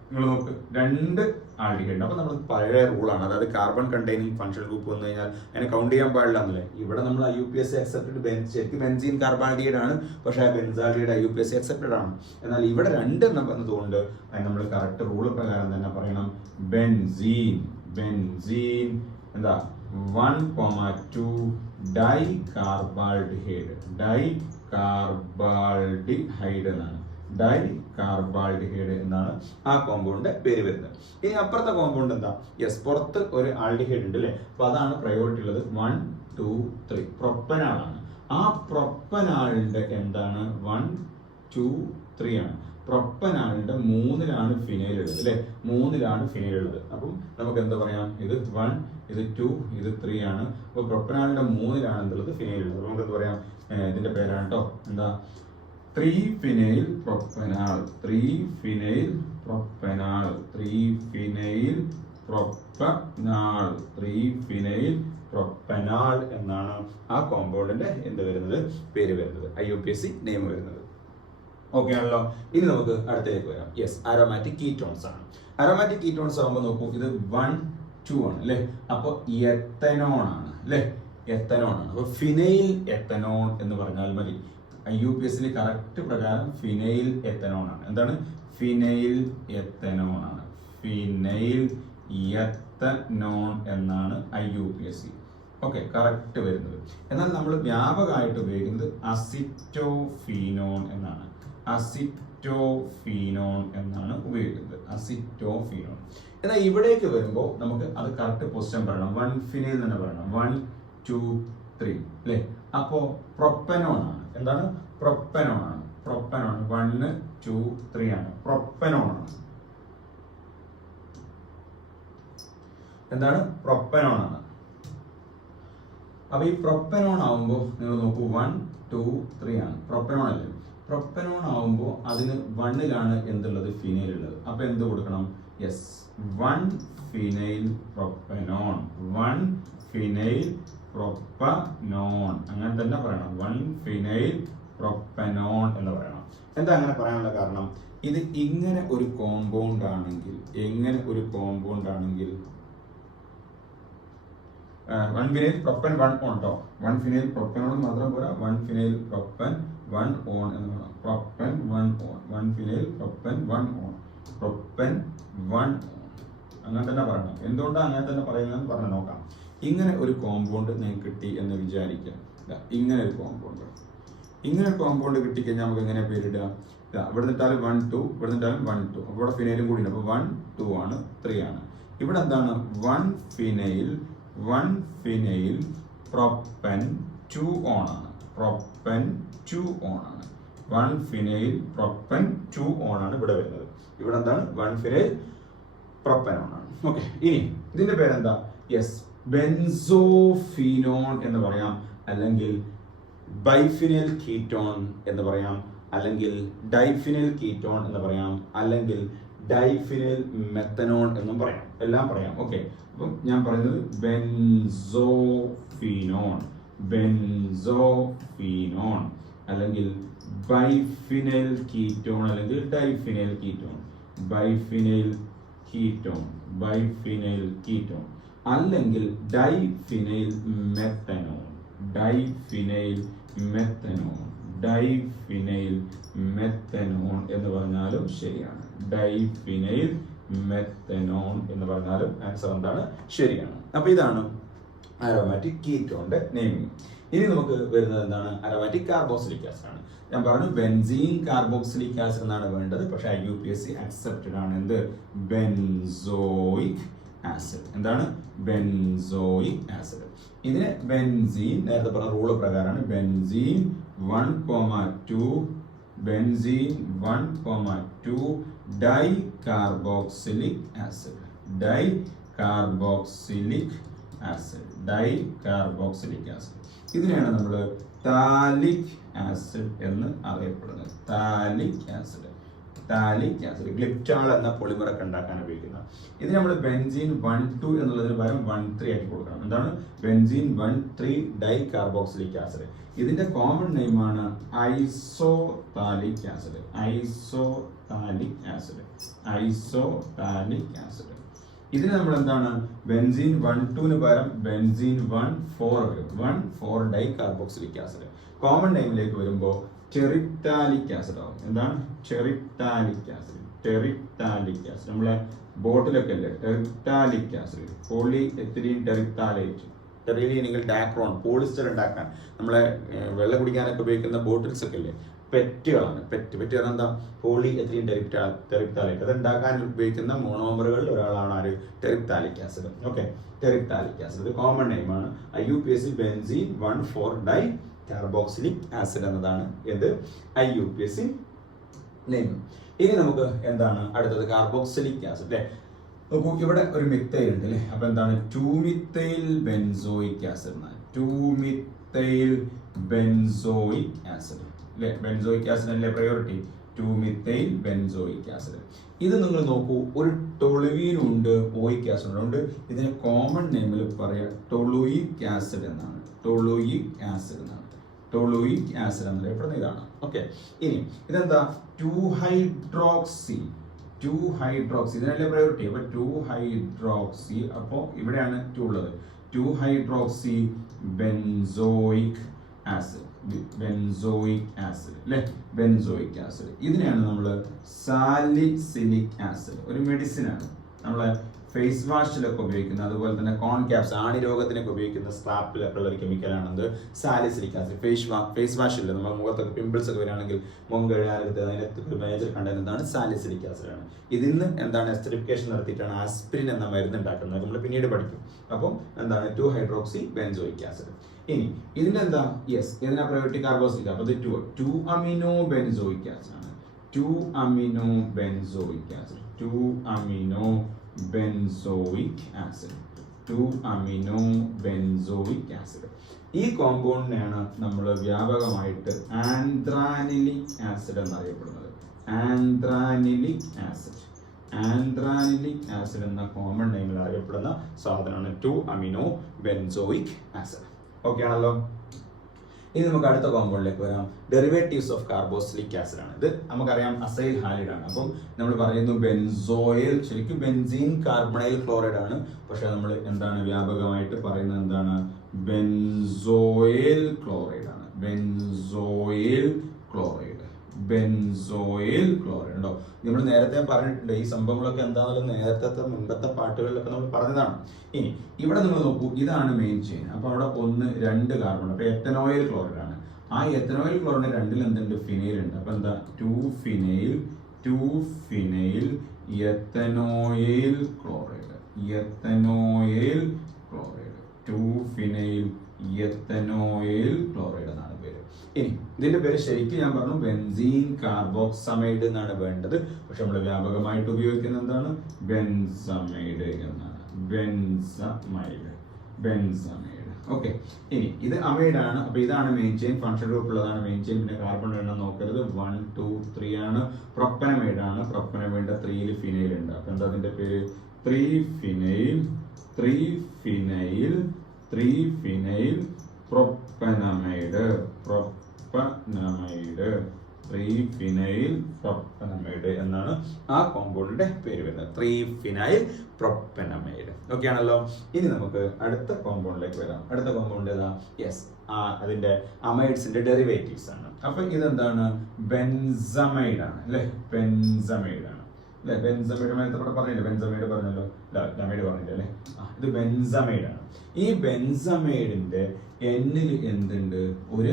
നിങ്ങൾ നോക്ക് 2 ആൽഡിഹൈഡ്. അപ്പൊ നമ്മൾ പഴയ റൂളാണ്, അതായത് കാർബൺ കണ്ടെയ്നിങ് ഫംഗ്ഷൻ ഗ്രൂപ്പ് വന്നു കഴിഞ്ഞാൽ അതിനെ കൗണ്ട് ചെയ്യാൻ പാടില്ല എന്നല്ലേ. ഇവിടെ നമ്മൾ IUPAC അക്സെപ്റ്റഡ് ശരിക്കും ബെൻസീൻ കാർബാൾഡിഹൈഡ് ആണ്, പക്ഷേ ബെൻസാൾഡിഹൈഡ് IUPAC അക്സെപ്റ്റഡ് ആണ്. എന്നാൽ ഇവിടെ 2 എണ്ണം വന്നതുകൊണ്ട് നമ്മൾ കറക്റ്റ് റൂൾ പ്രകാരം തന്നെ പറയണം ബെൻസീൻ എന്താ 1,2 ഡൈ കാർബാൾഡിഹൈഡ് എന്നാണ്. ഡൈ കാർബാൾഡിഹൈഡ് എന്നാണ് ആ കോമ്പൗണ്ടിന്റെ പേര് വരുന്നത്. ഇനി അപ്പുറത്തെ കോമ്പൗണ്ട് എന്താ? യെസ്, പുറത്ത് ഒരു ആൽഡിഹൈഡ് ഉണ്ട് അല്ലേ. അപ്പൊ അതാണ് പ്രയോറിറ്റി ഉള്ളത്. 1, 2, 3 പ്രൊപ്പനാളാണ്. ആ പ്രൊപ്പനാളിന്റെ എന്താണ് 1, 2, 3 ആണ്. പ്രൊപ്പനാളിന്റെ 3ലാണ് ഫിനൈൽ ഉള്ളത് അല്ലെ. 3ലാണ് ഫിനൈൽ ഉള്ളത്. അപ്പം നമുക്ക് എന്താ പറയാം, ഇത് 1 ഇത് 2 ഇത് 3 ആണ്. അപ്പൊ പ്രൊപ്പനാളിന്റെ 3ലാണ് എന്തുള്ളത് ഫിനൈൽ ഉള്ളത്. നമുക്ക് എന്താ പറയാം, ഇതിന്റെ പേരാണ് കേട്ടോ എന്താ 3-ഫിനൈൽ പ്രൊപ്പനാൽ, 3-ഫിനൈൽ പ്രൊപ്പനാൽ, 3-ഫിനൈൽ പ്രൊപ്പനാൽ, 3-ഫിനൈൽ പ്രൊപ്പനാൽ എന്നാണ് ആ കോമ്പൗണ്ടിന്റെ എന്ത് വരുന്നത്, പേര് വരുന്നത്, IUPAC നെയിം വരുന്നത്. ഓക്കെ ആണല്ലോ. ഇനി നമുക്ക് അടുത്തേക്ക് വരാം. യെസ്, അരോമാറ്റിക് കീറ്റോൺസ് ആണ്. അരോമാറ്റിക് കീറ്റോൺസ് ആകുമ്പോൾ നോക്കൂ, ഇത് 1, 2 ആണ് അല്ലേ. അപ്പോൾ എത്തനോൺ ആണ് അല്ലേ, എത്തനോൺ ആണ്. അപ്പോൾ ഫിനൈൽ എത്തനോൺ എന്ന് പറഞ്ഞാൽ മതി. IUPAC കറക്റ്റ് പ്രകാരം ഫിനൈൽ എത്തനോൺ ആണ്. എന്താണ്? ഫിനൈൽ എത്തനോൺ ആണ്. ഫിനൈൽ എത്തനോൺ എന്നാണ് IUPAC. ഓക്കെ, കറക്റ്റ് വരുന്നത്. എന്നാൽ നമ്മൾ വ്യാപകമായിട്ട് ഉപയോഗിക്കുന്നത് അസിറ്റോഫീനോൺ എന്നാണ്. അസിറ്റോഫീനോൺ എന്നാണ് ഉപയോഗിക്കുന്നത്, അസിറ്റോഫീനോൺ. എന്നാൽ ഇവിടേക്ക് വരുമ്പോൾ നമുക്ക് അത് കറക്റ്റ് പൊസിഷൻ പറയണം. 1-ഫിനൈൽ തന്നെ പറയണം. 1, 2, 3 അല്ലേ. അപ്പോ പ്രൊപ്പനോൺ ആണ്. എന്താണ്? പ്രൊപ്പനോൺ ആണ്. പ്രൊപ്പനോൺ 1, 2, 3 ആണ്. പ്രൊപ്പനോൺ ആണ്. എന്താണ്? പ്രൊപ്പനോൺ ആണ്. അപ്പൊ ഈ പ്രൊപ്പനോൺ ആവുമ്പോൾ നിങ്ങൾ നോക്കൂ, 1, 2, 3 ആണ്. പ്രൊപ്പനോൺ അല്ലേ. പ്രൊപ്പനോൺ ആവുമ്പോൾ അതിന് 1-ലാണ് എന്തുള്ളത്, ഫിനൈൽ ഉള്ളത്. അപ്പൊ എന്ത് കൊടുക്കണം? Yes, one phenyl propanone, one phenyl propanone. അങ്ങനെ തന്നെ പറയണം, 1-ഫിനൈൽ പ്രൊപ്പനോൺ എന്ന് പറയണം. എന്താ അങ്ങനെ പറയാനുള്ള കാരണം? ഇത് ഇങ്ങനെ ഒരു കോമ്പൗണ്ട് ആണെങ്കിൽ, എങ്ങനെ ഒരു കോമ്പൗണ്ട് ആണെങ്കിൽ 1-ഫിനൈൽ പ്രൊപ്പൻ 1 ഓൺ ട്ടോ. 1-ഫിനൈൽ പ്രൊപ്പനോൺ മാത്രം പോരാ, 1-ഫിനൈൽ പ്രൊപ്പൻ 1 ഓൺ എന്ന് പറയണം. Propan 1 one, one phenyl propan 1 one, propan 1 one. അങ്ങനെ തന്നെ പറയണം. എന്തുകൊണ്ടാണ് അങ്ങനെ തന്നെ പറയുന്നതെന്ന് പറഞ്ഞു നോക്കാം. ഇങ്ങനെ ഒരു കോമ്പൗണ്ട് നിങ്ങൾക്ക് കിട്ടി എന്ന് വിചാരിക്കാം. ഇങ്ങനെ ഒരു കോമ്പൗണ്ട്, ഇങ്ങനെ ഒരു കോമ്പൗണ്ട് കിട്ടിക്കഴിഞ്ഞാൽ നമുക്ക് എങ്ങനെ പേരിടുക? ഇവിടെ നിന്നിട്ടാലും 1, 2, ഇവിടെ നിന്നിട്ടാലും 1, 2. അപ്പോൾ ഇവിടെ ഫിനൈലും കൂടി ഉണ്ട്. അപ്പോൾ 1, 2 ആണ്, 3 ആണ്. ഇവിടെ എന്താണ്? 1-ഫിനൈൽ പ്രൊപ്പൻ 2 ഓൺ ആണ്. പ്രൊപ്പൻ 2 ഓൺ ആണ്. 1-ഫിനൈൽ പ്രൊപ്പൻ 2 ഓൺ ആണ് ഇവിടെ വരുന്നത്. ഇവിടെ എന്താണ്? 1-ഫിനൈൽ പ്രൊപ്പനോൺ ആണ്. ഓക്കെ, ഇനി ഇതിന്റെ പേരെന്താ? യെസ്, ബെൻസോഫീനോൺ എന്ന് പറയാം, അല്ലെങ്കിൽ ബൈഫിനൈൽ കീറ്റോൺ എന്ന് പറയാം, അല്ലെങ്കിൽ ഡൈഫിനൈൽ കീറ്റോൺ എന്ന് പറയാം, അല്ലെങ്കിൽ ഡൈഫിനൈൽ മെത്തനോൺ എന്നും പറയാം. എല്ലാം പറയാം. ഓക്കെ, അപ്പം ഞാൻ പറയുന്നത് ബെൻസോഫീനോൺ, ബെൻസോഫീനോൺ, അല്ലെങ്കിൽ ബൈഫിനൈൽ കീറ്റോൺ, അല്ലെങ്കിൽ ഡൈഫിനൈൽ കീറ്റോൺ, ബൈഫിനൈൽ കീറ്റോൺ, ബൈഫിനൈൽ കീറ്റോൺ, അല്ലെങ്കിൽ ഡൈഫിനൈൽ മെത്തനോൺ, ഡൈഫിനൈൽ മെത്തനോൺ, ഡൈഫിനൈൽ മെത്തനോൺ എന്ന് പറഞ്ഞാലും ശരിയാണ്. ഡൈഫിനൈൽ മെത്തനോൺ എന്ന് പറഞ്ഞാലും ആൻസർ എന്താണ്? ശരിയാണ്. അപ്പൊ ഇതാണ് അരോമാറ്റിക് കീറ്റോണിന്റെ നെയിമിംഗ്. ഇനി നമുക്ക് വരുന്നത് എന്താണ്? അരോമാറ്റിക് കാർബോക്സിലിക് ആസിഡ് ആണ്. ഞാൻ പറഞ്ഞു ബെൻസീൻ കാർബോക്സിലിക് ആസിഡ് എന്നാണ് വേണ്ടത്, പക്ഷെ IUPAC അക്സെപ്റ്റഡ് ആണ്. എന്ത്? Benzoic acid. എന്താണ്? Benzoic acid. ഇതിന് ബെൻസീൻ, നേരത്തെ പറഞ്ഞ റൂള് പ്രകാരമാണ്, benzene 1,2, benzene 1,2 dicarboxylic acid, dicarboxylic acid, dicarboxylic acid. ഇതിനെയാണ് നമ്മൾ താലിക് ആസിഡ് എന്ന് അറിയപ്പെടുന്നത്. താലിക് ആസിഡ്, താലിക് ആസിഡ് ഗ്ലിപ്റ്റാൾ എന്ന പൊളിമറൊക്കെ ഉണ്ടാക്കാൻ ഉപയോഗിക്കുന്നത്. ഇത് നമ്മൾ ബെൻസീൻ 1,2 എന്നുള്ളതിന് പകരം 1,3 ആക്കി കൊടുക്കണം. എന്താണ്? Benzene 1,3 dicarboxylic acid. ഇതിന്റെ കോമൺ നെയിമാണ് isophthalic acid, isophthalic acid, isophthalic acid. ഇതിന് നമ്മൾ എന്താണ്? ബെൻസീൻ 1,2ന് പകരം ബെൻസീൻ 1,4 വരും. 1,4 ഡൈകാർബോക്സിലിക് ആസിഡ്. കോമൺ നെയിമിലേക്ക് വരുമ്പോൾ ടെറിപ്റ്റാലിക് ആസിഡ് ആവും. എന്താണ്? Terephthalic acid, terephthalic acid. നമ്മളെ ബോട്ടിലൊക്കെ അല്ലേ terephthalic acid, poly ethylene terephthalate, ടെറിലീനിൽ ഡാക്രോൺ, പോളിസ്റ്റർ ഉണ്ടാക്കാൻ നമ്മളെ വെള്ളം കുടിക്കാനൊക്കെ ഉപയോഗിക്കുന്ന ബോട്ടിൽസ് ഒക്കെ അല്ലേ, പെറ്റുകളാണ്. പെറ്റ് എന്താ? Poly ethylene terephthalate. അത് ഉണ്ടാക്കാൻ ഉപയോഗിക്കുന്ന മോണോമറുകളിൽ ഒരാളാണ് ആര്? Terephthalic acid. Okay, terephthalic acid common നെയിമാണ്. IUPAC benzene 1,4 di carboxylic acid എന്നതാണ് എന്ത്? IUPAC name. ഇനി നമുക്ക് എന്താണ് അടുത്തത്? കാർബോക്സിലിക് ആസിഡ് അല്ലേ. നോക്കൂ, ഇവിടെ ഒരു മിത്തൈൽ ഉണ്ട് അല്ലേ. അപ്പൊ എന്താണ്? Two methyl benzoic acid. Two methyl benzoic acid. അല്ലെ, ബെൻസോയിക് ആസിഡ് അല്ലേ പ്രയോറിറ്റി, 2-methyl benzoic acid. ഇത് നിങ്ങൾ നോക്കൂ, ഒരു ടൊളുവീനും ഉണ്ട്, ഓയിക് ആസിഡ് ഉണ്ട്. ഇതിന് കോമൺ നെയിമിൽ പറയാം ടൊളുയിക് ആസിഡ് എന്നാണ്. ടൊളുയിക് ആസിഡ് എന്നാണ്. ടൊളുയിക് ആസിഡ് എന്നറിയപ്പെടുന്ന ഇതാണ്. ഓക്കെ, ഇനി ഇതെന്താ 2-hydroxy. 2-hydroxy ഇതിനല്ലേ priority. അപ്പൊ 2-hydroxy, അപ്പോ ഇവിടെയാണ് 2 ഉള്ളത്. 2-hydroxy benzoic acid. Benzoic acid അല്ലെ, ബെൻസോയിക് ആസിഡ്. ഇതിനെയാണ് നമ്മൾ സാലിസിലിക് ആസിഡ്, ഒരു മെഡിസിൻ ആണ്, നമ്മളെ ഫേസ് വാഷിലൊക്കെ ഉപയോഗിക്കുന്നത്, അതുപോലെ തന്നെ കോൺ ക്യാപ്സ് ആണി രോഗത്തിനൊക്കെ ഉപയോഗിക്കുന്ന സ്ക്രാപ്പിലൊക്കെ ഉള്ള ഒരു കെമിക്കലാണത് സാലിസിലിക് ആസിഡ്. ഫേസ് വാഷില്ല, നമ്മുടെ മുഖത്തൊക്കെ പിമ്പിൾസ് ഒക്കെ വരികയാണെങ്കിൽ മുഖം കഴുകാനൊക്കെ അതിനകത്ത് ഒരു മേജർ കണ്ടന്റ് എന്താണ്, സാലിസിലിക് ആസിഡ് ആണ്. ഇതിന്ന് എന്താണ് എസ്റ്ററിഫിക്കേഷൻ നടത്തിയിട്ടാണ് ആസ്പിരിൻ എന്ന മരുന്ന് ഉണ്ടാക്കുന്നത്, നമ്മൾ പിന്നീട് പഠിക്കും. അപ്പം എന്താണ് 2-hydroxy benzoic acid. ഇനി ഇതിനെന്താ, യെസ്, ഇതിനാ പ്രയോറിറ്റി കാർബോക്സിലിക്. അപ്പൊ ഇത് 2-amino benzoic acid ആണ്. 2-amino benzoic acid. 2-amino benzoic acid. 2-amino benzoic acid. ഈ കോമ്പൗണ്ടിനെയാണ് നമ്മൾ വ്യാപകമായിട്ട് ആന്ത്രാനിലിക് ആസിഡ് എന്നറിയപ്പെടുന്നത്. ആന്ത്രാനിലിക് ആസിഡ്. ആന്ത്രാനിലിക് ആസിഡ് എന്ന കോമൺ നെയിമിൽ അറിയപ്പെടുന്ന സാധനമാണ് 2-amino benzoic acid. ഓക്കെ ആണല്ലോ. ഇനി നമുക്ക് അടുത്ത കോമ്പൗണ്ടിലേക്ക് വരാം. ഡെറിവേറ്റീവ്സ് ഓഫ് കാർബോക്സിലിക് ആസിഡ് ആണ്. ഇത് നമുക്കറിയാം അസൈൽ ഹാലിഡ് ആണ്. അപ്പം നമ്മൾ പറയുന്നു ബെൻസോയിൽ, ശരിക്കും ബെൻസീൻ കാർബണൈൽ ക്ലോറൈഡ് ആണ്. പക്ഷെ നമ്മൾ എന്താണ് വ്യാപകമായിട്ട് പറയുന്നത് എന്താണ്, ബെൻസോയിൽ ക്ലോറൈഡ് ആണ്. Benzoyl chloride. ബെൻസോയിൽ ക്ലോറൈഡ് ഉണ്ടോ, നമ്മൾ നേരത്തെ പറഞ്ഞിട്ടുണ്ട്. ഈ സംഭവങ്ങളൊക്കെ എന്താണെങ്കിലും നേരത്തെ മുൻപത്തെ പാട്ടുകളിലൊക്കെ നമ്മൾ പറഞ്ഞതാണ്. ഇനി ഇവിടെ നിങ്ങൾ നോക്കൂ, ഇതാണ് മെയിൻ ചെയിൻ. അപ്പൊ അവിടെ 1-2 കാർബൺ, അപ്പൊ എത്തനോയിൽ ക്ലോറൈഡ് ആണ്. ആ എത്തനോയിൽ ക്ലോറൈഡ് 2-ൽ എന്തുണ്ട്, ഫിനൈൽ ഉണ്ട്. അപ്പൊ എന്താ 2-phenyl ethanoyl chloride. Ethanoyl chloride. 2-phenyl ethanoyl chloride എന്നാണ് പേര്. ഇനി ഇതിന്റെ പേര് ശരിക്കും ഞാൻ പറഞ്ഞു ബെൻസീൻ കാർബോക്സമൈഡ് എന്നാണ് വേണ്ടത്. പക്ഷെ നമ്മൾ വ്യാപകമായിട്ട് ഉപയോഗിക്കുന്നത് എന്താണ്, ബെൻസമൈഡ് എന്നാണ്. ബെൻസമൈഡ്. ബെൻസമൈഡ്. ഓക്കെ, ഇനി ഇത് അമൈഡ് ആണ്. അപ്പൊ ഇതാണ് മെയിൻ ചെയിൻ, ഫംഗ്ഷൻ ഗ്രൂപ്പ് ഉള്ളതാണ് മെയിൻ ചെയിൻ. പിന്നെ കാർബൺ എണ്ണം നോക്കരുത്, 1, 2, 3 ആണ്. പ്രൊപ്പനമൈഡ് ആണ്. പ്രൊപ്പനമൈഡ് 3-ൽ ഫിനൈൽ ഉണ്ട്. അപ്പൊ എന്താ അതിന്റെ പേര്, 3-phenyl പ്രൊപ്പനമൈഡ്. പ്രൊപ്പനമൈഡ്. 3-phenyl പ്രൊപ്പനമൈഡ് എന്നാണ് ആ കോമ്പൗണ്ടിന്റെ പേര് വരുന്നത്. 3-phenyl പ്രൊപ്പനമൈഡ്. ഓക്കെ ആണല്ലോ. ഇനി നമുക്ക് അടുത്ത കോമ്പൗണ്ടിലേക്ക് വരാം. അടുത്ത കോമ്പൗണ്ട് ഏതാ, യെസ്, അതിന്റെ അമൈഡ്സിന്റെ ഡെറിവേറ്റീവ്സ് ആണ്. അപ്പൊ ഇതെന്താണ്, ബെൻസമൈഡ് ആണ് അല്ലെ, ബെൻസമൈഡ് ആണ് അല്ലെ. ബെൻസമൈഡ് പറഞ്ഞില്ലേ, ബെൻസമൈഡ് പറഞ്ഞല്ലോ, ഡമൈഡ് പറഞ്ഞില്ല അല്ലെ. ഇത് ബെൻസമൈഡ് ആണ്. ഈ ബെൻസമൈഡിന്റെ എന്നിൽ എന്തുണ്ട്, ഒരു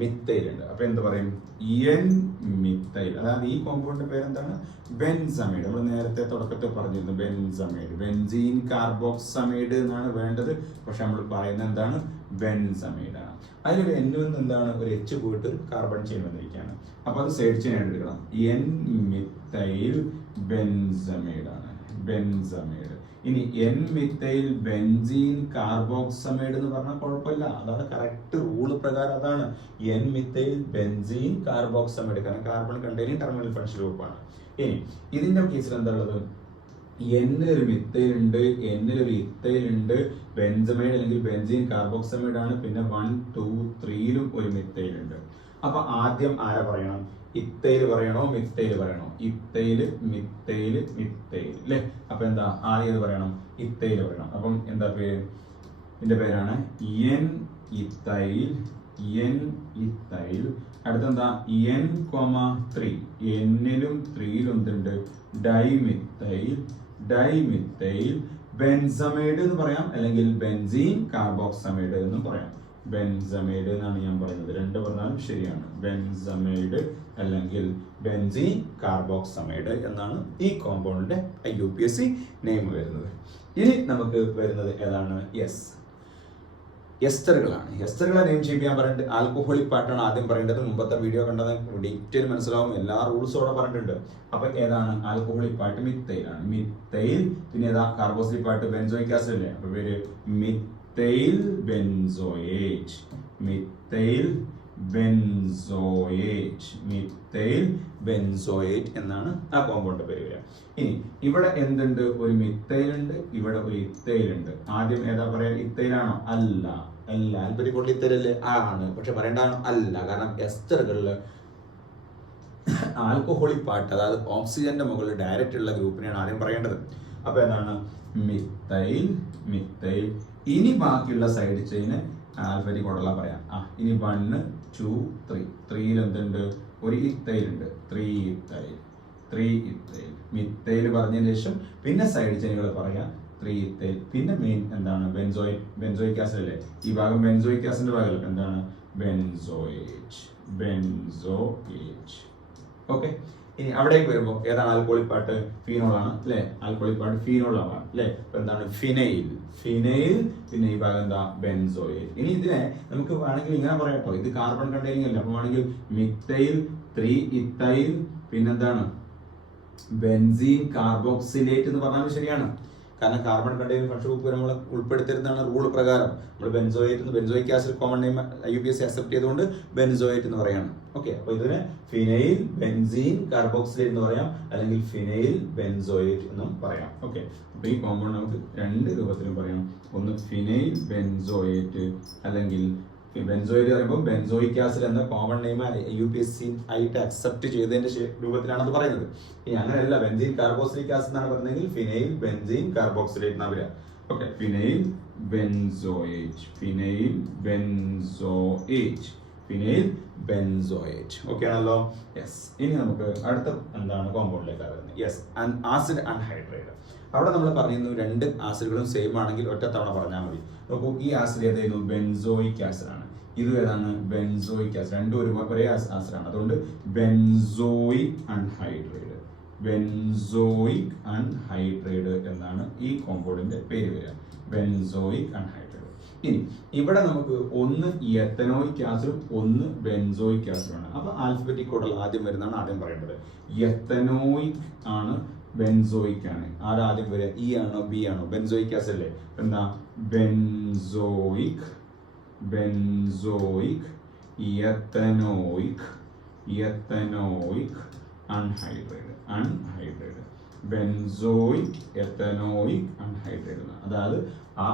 മിത്തൈൽ ഉണ്ട്. അപ്പൊ എന്ത് പറയും, എൻ മിത്തൈൽ. അതായത് ഈ കോമ്പൗണ്ടിന്റെ പേരെന്താണ്, ബെൻസമൈഡ്. നമ്മൾ നേരത്തെ തുടക്കത്തിൽ പറഞ്ഞിരുന്നു ബെൻസമൈഡ്. ബെൻസീൻ കാർബോക്സമൈഡ് എന്നാണ് വേണ്ടത്. പക്ഷെ നമ്മൾ പറയുന്നത് എന്താണ്, ബെൻസമൈഡ് ആണ്. അതിലൊരു എന്നും എന്താണ്, ഒരു എച്ച് പോയിട്ട് കാർബൺ ചെയിൻ വന്നിരിക്കുകയാണ്. അപ്പൊ അത് സൈഡ് ചെയിൻ ആയിട്ട് എടുക്കണം. എൻ മിത്തൈൽ ബെൻസമൈഡ് ആണ്. ബെൻസമൈഡ്. ഇനി എൻ മിത്തൈൽ ബെൻസീൻ കാർബോക്സമൈഡ് എന്ന് പറഞ്ഞാൽ കുഴപ്പമില്ല, അതാണ് കറക്റ്റ് റൂള് പ്രകാരം അതാണ് എൻ മിത്തൈൽ ബെൻസീൻ കാർബോക്സമൈഡ്. കാരണം കാർബൺ കണ്ടെയ്നിങ് ടെർമിനൽ ഫംഗ്ഷൻ ഗ്രൂപ്പാണ്. ഇനി ഇതിന്റെ കേസിൽ എന്താ ഉള്ളത്, എന്നിലൊരു മിത്തൈൽ ഉണ്ട്, എന്നിലൊരു ഇത്തൈൽ ഉണ്ട്. ബെൻസമൈഡ് അല്ലെങ്കിൽ ബെൻസീൻ കാർബോക്സമൈഡ് ആണ്. പിന്നെ 1, 2, 3-ലും ഒരു മിത്തൈൽ ഉണ്ട്. അപ്പൊ ആദ്യം ആരെ പറയണം, ഇത്തൈൽ പറയണോ മിത്തൈൽ പറയണോ, ഇത്തൈൽ മിത്തൈൽ മിത്തൈൽ അല്ലെ. അപ്പൊ എന്താ ആദ്യം ഇത് പറയണം, ഇത്തൈൽ പറയണം. അപ്പം എന്താ പേര്, ഇതിന്റെ പേരാണ് എൻ ഇത്തൈൽ. എൻ ഇത്തൈൽ. അടുത്തെന്താ N,3. എന്നിലും 3-ലും എന്തുണ്ട്, ഡൈമിത്തൈൽ. ഡൈമിത്തൈൽ ബെൻസമൈഡ് എന്ന് പറയാം, അല്ലെങ്കിൽ ബെൻസീൻ കാർബോക്സമൈഡ് എന്നും പറയാം. ബെൻസമൈഡ് എന്നാണ് ഞാൻ പറയുന്നത്, രണ്ട് പറഞ്ഞാലും ശരിയാണ്. ബെൻസമൈഡ് അല്ലെങ്കിൽ ബെൻസീൻ കാർബോക്സമൈഡ് എന്നാണ് ഈ കോമ്പൗണ്ടിന്റെ IUPAC നെയിം വരുന്നത്. ഇനി നമുക്ക് വരുന്നത് ഏതാണ്, എസ്റ്ററുകളാണ്. എസ്റ്ററുകളെ നെയിം ചെയ്യാൻ പറഞ്ഞിട്ട് ആൽക്കഹോളിക് പാർട്ടാണ് ആദ്യം പറയേണ്ടത്. മുമ്പത്തെ വീഡിയോ കണ്ടത് ഡീറ്റെയിൽ മനസ്സിലാവും, എല്ലാ റൂൾസും അവിടെ പറഞ്ഞിട്ടുണ്ട്. അപ്പൊ ഏതാണ് ആൽക്കഹോളിക് പാർട്ട്, മിത്തൈലാണ്. മിത്തൈൽ. പിന്നെ ഏതാ കാർബോക്സിലിക് പാർട്ട്, ബെൻസോയിക് ആസിഡ് അല്ലേ. അപ്പൊ പേര് മിത്തൈൽ ബെൻസോയേറ്റ്. മിത്തൈൽ ബെൻസോയേറ്റ്. മിത്തൈൽ ബെൻസോയേറ്റ് എന്നാണ് ആ കോമ്പൗണ്ട് പേര് വരിക. ഇനി ഇവിടെ എന്തുണ്ട്? ഒരു മിത്തൈൽ ഉണ്ട്, ഇവിടെ ഒരു ഇത്തൈൽ ഉണ്ട്. ആദ്യം ഏതാ പറയാ? ഇത്തൈലാണോ? അല്ല, അല്ല. ആൽബരി കൂടുതൽ ഇത്തൈലല്ലേ? ആണ്. പക്ഷെ പറയേണ്ടതാണോ? അല്ല. കാരണം എസ്റ്ററുകളിൽ ആൽക്കഹോളിക് പാർട്ട്, അതായത് ഓക്സിജന്റെ മുകളിൽ ഡയറക്റ്റ് ഉള്ള ഗ്രൂപ്പിനെയാണ് ആദ്യം പറയേണ്ടത്. അപ്പൊ എന്താണ്? മിത്തൈൽ, മിത്തൈൽ. ഇനി ബാക്കിയുള്ള സൈഡ് ചെയിന് ആൽഫബറ്റി കൊണ്ടുള്ള പറയാം. ഇനി 1, 2, 3. 3യിൽ എന്തുണ്ട്? ഒരു ഇത്തൈൽ ഉണ്ട്. 3 ഇത്തൈൽ, 3 ഇത്തൈൽ. മിത്തൈൽ പറഞ്ഞതിന് ശേഷം പിന്നെ സൈഡ് ചെയിനുകൾ പറയാം. 3 ഇത്തൈൽ. പിന്നെ മെയിൻ എന്താണ്? ബെൻസോയിക് ആസിഡ് അല്ലേ? ഈ ഭാഗം ബെൻസോയിക് ആസിഡിന്റെ ഭാഗം എന്താണ്? Benzoate, benzoate. ഓക്കെ. ഇനി അവിടേക്ക് വരുമ്പോൾ ഏതാണ് ആൽക്കോളിക് പാർട്ട്? ഫീനോൾ ആണ് അല്ലെ? ആൽക്കോളിക് പാർട്ട് ഫീനോൾ ആണ് അല്ലെ? അപ്പൊ എന്താണ്? Phenyl, phenyl. പിന്നെ ഈ ഭാഗം എന്താ? ബെൻസോയേറ്റ്. ഇനി ഇതിനെ നമുക്ക് വേണമെങ്കിൽ ഇങ്ങനെ പറയാട്ടോ, ഇത് കാർബൺ കണ്ടെയ്നിങ് അല്ല. അപ്പൊ വേണമെങ്കിൽ മിത്തൈൽ, 3 ഇത്തൈൽ, പിന്നെന്താണ്? ബെൻസീൻ കാർബോക്സിലേറ്റ് എന്ന് പറഞ്ഞാലും ശരിയാണ്. കാരണം കാർബൺ കണ്ടെയ്നിങ് ഫംഗ്ഷൻ ഗ്രൂപ്പ് നമ്മൾ ഉൾപ്പെടുത്തിയിരുന്നതാണ് റൂൾ പ്രകാരം. നമ്മൾ benzoate, benzoic acid common name IUPAC accept ചെയ്തുകൊണ്ട് ബെൻസോയേറ്റ് എന്ന് പറയാണ്. ഓക്കെ. അപ്പൊ ഇതിന് ഫിനൈൽ ബെൻസീൻ കാർബോക്സിലേറ്റ് എന്ന് പറയാം, അല്ലെങ്കിൽ ഫിനൈൽ ബെൻസോയേറ്റ് എന്നും പറയാം. ഓക്കെ. അപ്പൊ ഈ കോമ്പൗണ്ട് നമുക്ക് 2 രൂപത്തിലും പറയാം. ഒന്ന് ഫിനൈൽ ബെൻസോയേറ്റ്, അല്ലെങ്കിൽ ബെൻസോയേറ്റ് പറയുമ്പോൾ ബെൻസോയിക് ആസിഡ് എന്ന കോമൺ നെയിം IUPAC ആയിട്ട് അക്സെപ്റ്റ് ചെയ്തതിന്റെ രൂപത്തിലാണ് അത് പറയുന്നത്. ഇനി അങ്ങനെയല്ല, ബെൻസീൻ കാർബോക്സിലിക് ആസിഡ് എന്നാണ് പറയുന്നതെങ്കിൽ ഫിനൈൽ ബെൻസീൻ കാർബോക്സിലേറ്റ് എന്നാണ് വരിക. Okay. Phenyl benzoate, phenyl benzoate, phenyl benzoate. Okay ആണല്ലോ? യെസ്. ഇനി നമുക്ക് അടുത്ത എന്താണ് കോമ്പൗണ്ടിലേക്ക് വരുന്നത്? Yes, acid anhydride. അവിടെ നമ്മൾ പറയുന്നു 2 ആസിഡുകളും സെയിം ആണെങ്കിൽ ഒറ്റ തവണ പറഞ്ഞാൽ മതി. നോക്കൂ, ഈ ആസിഡ് ഏതായിരുന്നു? ബെൻസോയിക് ആസിഡ് ആണ്. ഇത് ഏതാണ്? Benzoic acid. രണ്ടും ഒരേ ആസിഡ് ആണ്. അതുകൊണ്ട് ബെൻസോയിക് അൺഹൈഡ്രേറ്റ്, ബെൻസോയിക് അൺഹൈഡ്രേറ്റ് എന്നാണ് ഈ കോമ്പൗണ്ടിന്റെ പേര് വരിക. Benzoic anhydrite. ഇനി ഇവിടെ നമുക്ക് ഒന്ന് എത്തനോയിക് ആസിഡും ഒന്ന് ബെൻസോയിക് ആസിഡുമാണ്. അപ്പൊ ആൽഫബറ്റിക് കോഡിൽ ആദ്യം വരുന്നതാണ് ആദ്യം പറയേണ്ടത്. എത്തനോയിക് ആണ്, ബെൻസോയിക് ആണ്. ആദ്യം വരിക? ഇ ആണോ ബി ആണോ? ബെൻസോയിക് ആസിഡ് അല്ലേ? എന്താ? Benzoic, benzoic, ethanoic, ethanoic anhydride, anhydride. Benzoic, ethanoic anhydride. അതായത് ആ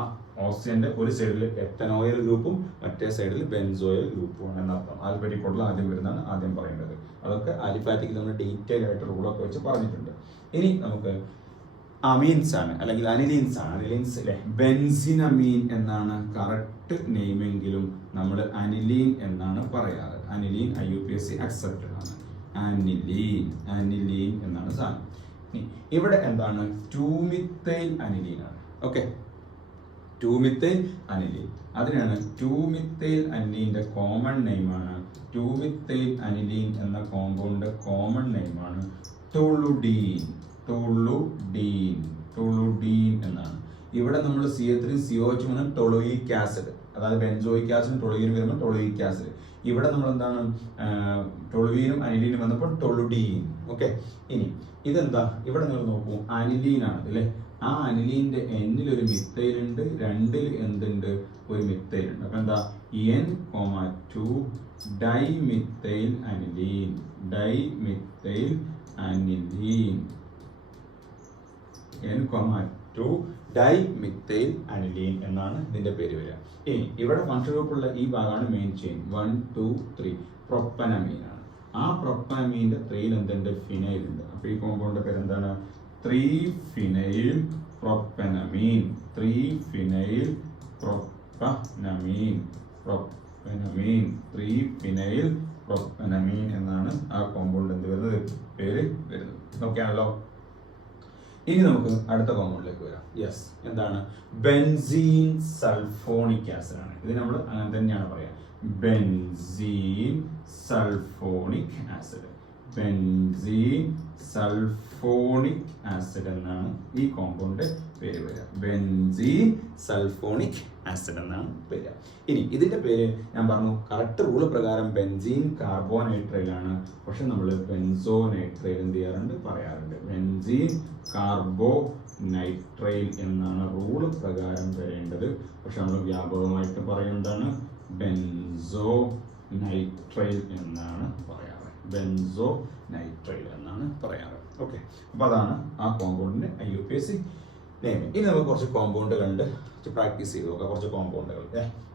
ഓക്സിജന്റെ ഒരു സൈഡിൽ എത്തനോയിൽ ഗ്രൂപ്പും മറ്റേ സൈഡിൽ ബെൻസോയിൽ ഗ്രൂപ്പും എന്നർത്ഥം. ആൽഫബറ്റിക് കോഡിൽ ആദ്യം വരുന്നതാണ് ആദ്യം പറയേണ്ടത്. അതൊക്കെ ആലിഫാറ്റിക്കിൽ നമ്മൾ ഡീറ്റെയിൽ ആയിട്ട് റൂളൊക്കെ വെച്ച് പറഞ്ഞിട്ടുണ്ട്. ഇനി നമുക്ക് അമീൻസ് ആണ്, അല്ലെങ്കിൽ അനിലീൻസ് ആണ്. അനിലീൻസ് അല്ലെ? ബെൻസിനമീൻ എന്നാണ് കറക്റ്റ് നെയിമെങ്കിലും നമ്മൾ അനിലീൻ എന്നാണ് പറയാറ്. അനിലീൻ IUPAC അക്സെപ്റ്റഡ് ആണ്. അനിലീൻ, അനിലീൻ എന്നാണ് സാധനം. ഇവിടെ എന്താണ്? 2-മിത്തൈൽ അനിലീൻ ആണ്. ഓക്കെ. 2-മിത്തൈൽ അനിലീൻ. അതിനാണ് 2-മിത്തൈൽ അനിലീന്റെ കോമൺ നെയിമാണ് 2-മിത്തൈൽ അനിലീൻ എന്ന കോമ്പൗണ്ട് കോമൺ നെയിമാണ് ടൊളുഡീൻ, ടൊളുഡീൻ, ടൊളുഡീൻ എന്നാണ്. ഇവിടെ നമ്മൾ CH3COH വന്ന് ടൊളുയിക് ആസിഡ്, അതായത് ബെൻസോയിക് ആസിഡും ടൊളുവീനും വരുമ്പോൾ ടൊളുയിക് ആസിഡ്. ഇവിടെ നമ്മൾ എന്താണ്? ടൊളുവീനും അനിലീനും വന്നപ്പോൾ ടൊളുഡീൻ. ഓക്കെ. ഇനി ഇതെന്താ? ഇവിടെ നിങ്ങൾ നോക്കൂ, അനിലീൻ ആണ് അല്ലേ? ആ അനിലീന്റെ എന്നിൽ ഒരു മിത്തൈൽ ഉണ്ട്, 2ൽ എന്തുണ്ട്? ഒരു മിത്തൈൽ ഉണ്ട്. അപ്പൊ എന്താ? N,2 dimethyl aniline, dimethyl aniline, N,2 dimethyl aniline എന്നാണ് ഇതിന്റെ പേര് വരിക. ഇനി ഇവിടെ ഫംഗ്ഷൻ ഗ്രൂപ്പുള്ള ഈ ഭാഗമാണ് മെയിൻ ചെയിൻ. 1, 2, 3 പ്രൊപ്പനമീൻ ആണ്. ആ പ്രൊപ്പനമീന്റെ 3ൽ എന്തുണ്ട്? ഫിനൈൽ ഉണ്ട്. അപ്പൊ ഈ കോമ്പൗണ്ടിന്റെ പേര് എന്താണ്? 3-ഫിനൈൽ പ്രൊപ്പനമീൻ, 3-ഫിനൈൽ പ്രൊപ്പനമീൻ, പ്രൊപ്പനമീൻ, 3-ഫിനൈൽ പ്രൊപ്പനമീൻ എന്നാണ് ആ കോമ്പൗണ്ട് എന്ത് വരുന്നത്? പേര് വരുന്നത്. ഓക്കെ ആണല്ലോ? ഇനി നമുക്ക് അടുത്ത കോമ്പൗണ്ടിലേക്ക് വരാം. യെസ്, എന്താണ്? ബെൻസീൻ സൾഫോണിക് ആസിഡ് ആണ്. ഇത് നമ്മൾ അങ്ങനെ തന്നെയാണ് പറയാം. Benzene sulphonic acid, benzene sulphonic acid എന്നാണ് ഈ കോമ്പൗണ്ട് പേര് വരിക. ബെൻസീൻ സൾഫോണിക് ആസിഡ് എന്നാണ് പേര്. ഇനി ഇതിന്റെ പേര് ഞാൻ പറഞ്ഞു, കറക്റ്റ് റൂള് പ്രകാരം ബെൻസീൻ കാർബോനൈട്രൈലാണ്. പക്ഷെ നമ്മൾ ബെൻസോനൈട്രൈൽ എന്ത് ചെയ്യാറുണ്ട്? പറയാറുണ്ട്. ബെൻസീൻ കാർബോനൈട്രൈൽ എന്നാണ് റൂള് പ്രകാരം വരേണ്ടത്. പക്ഷെ നമ്മൾ വ്യാപകമായിട്ട് പറയുന്നതാണ് ബെൻസോ നൈട്രൈൽ എന്നാണ് പറയാറ്. ബെൻസോ നൈട്രൈൽ എന്നാണ് പറയാറ്. ഓക്കെ, അപ്പോൾ അതാണ് ആ കോമ്പൗണ്ടിന്റെ IUPAC നെയിം. ഇനി നമുക്ക് കുറച്ച് കോമ്പൗണ്ടുകളുണ്ട്, പ്രാക്ടീസ് ചെയ്ത് നോക്കാം. കുറച്ച് കോമ്പൗണ്ടുകൾ.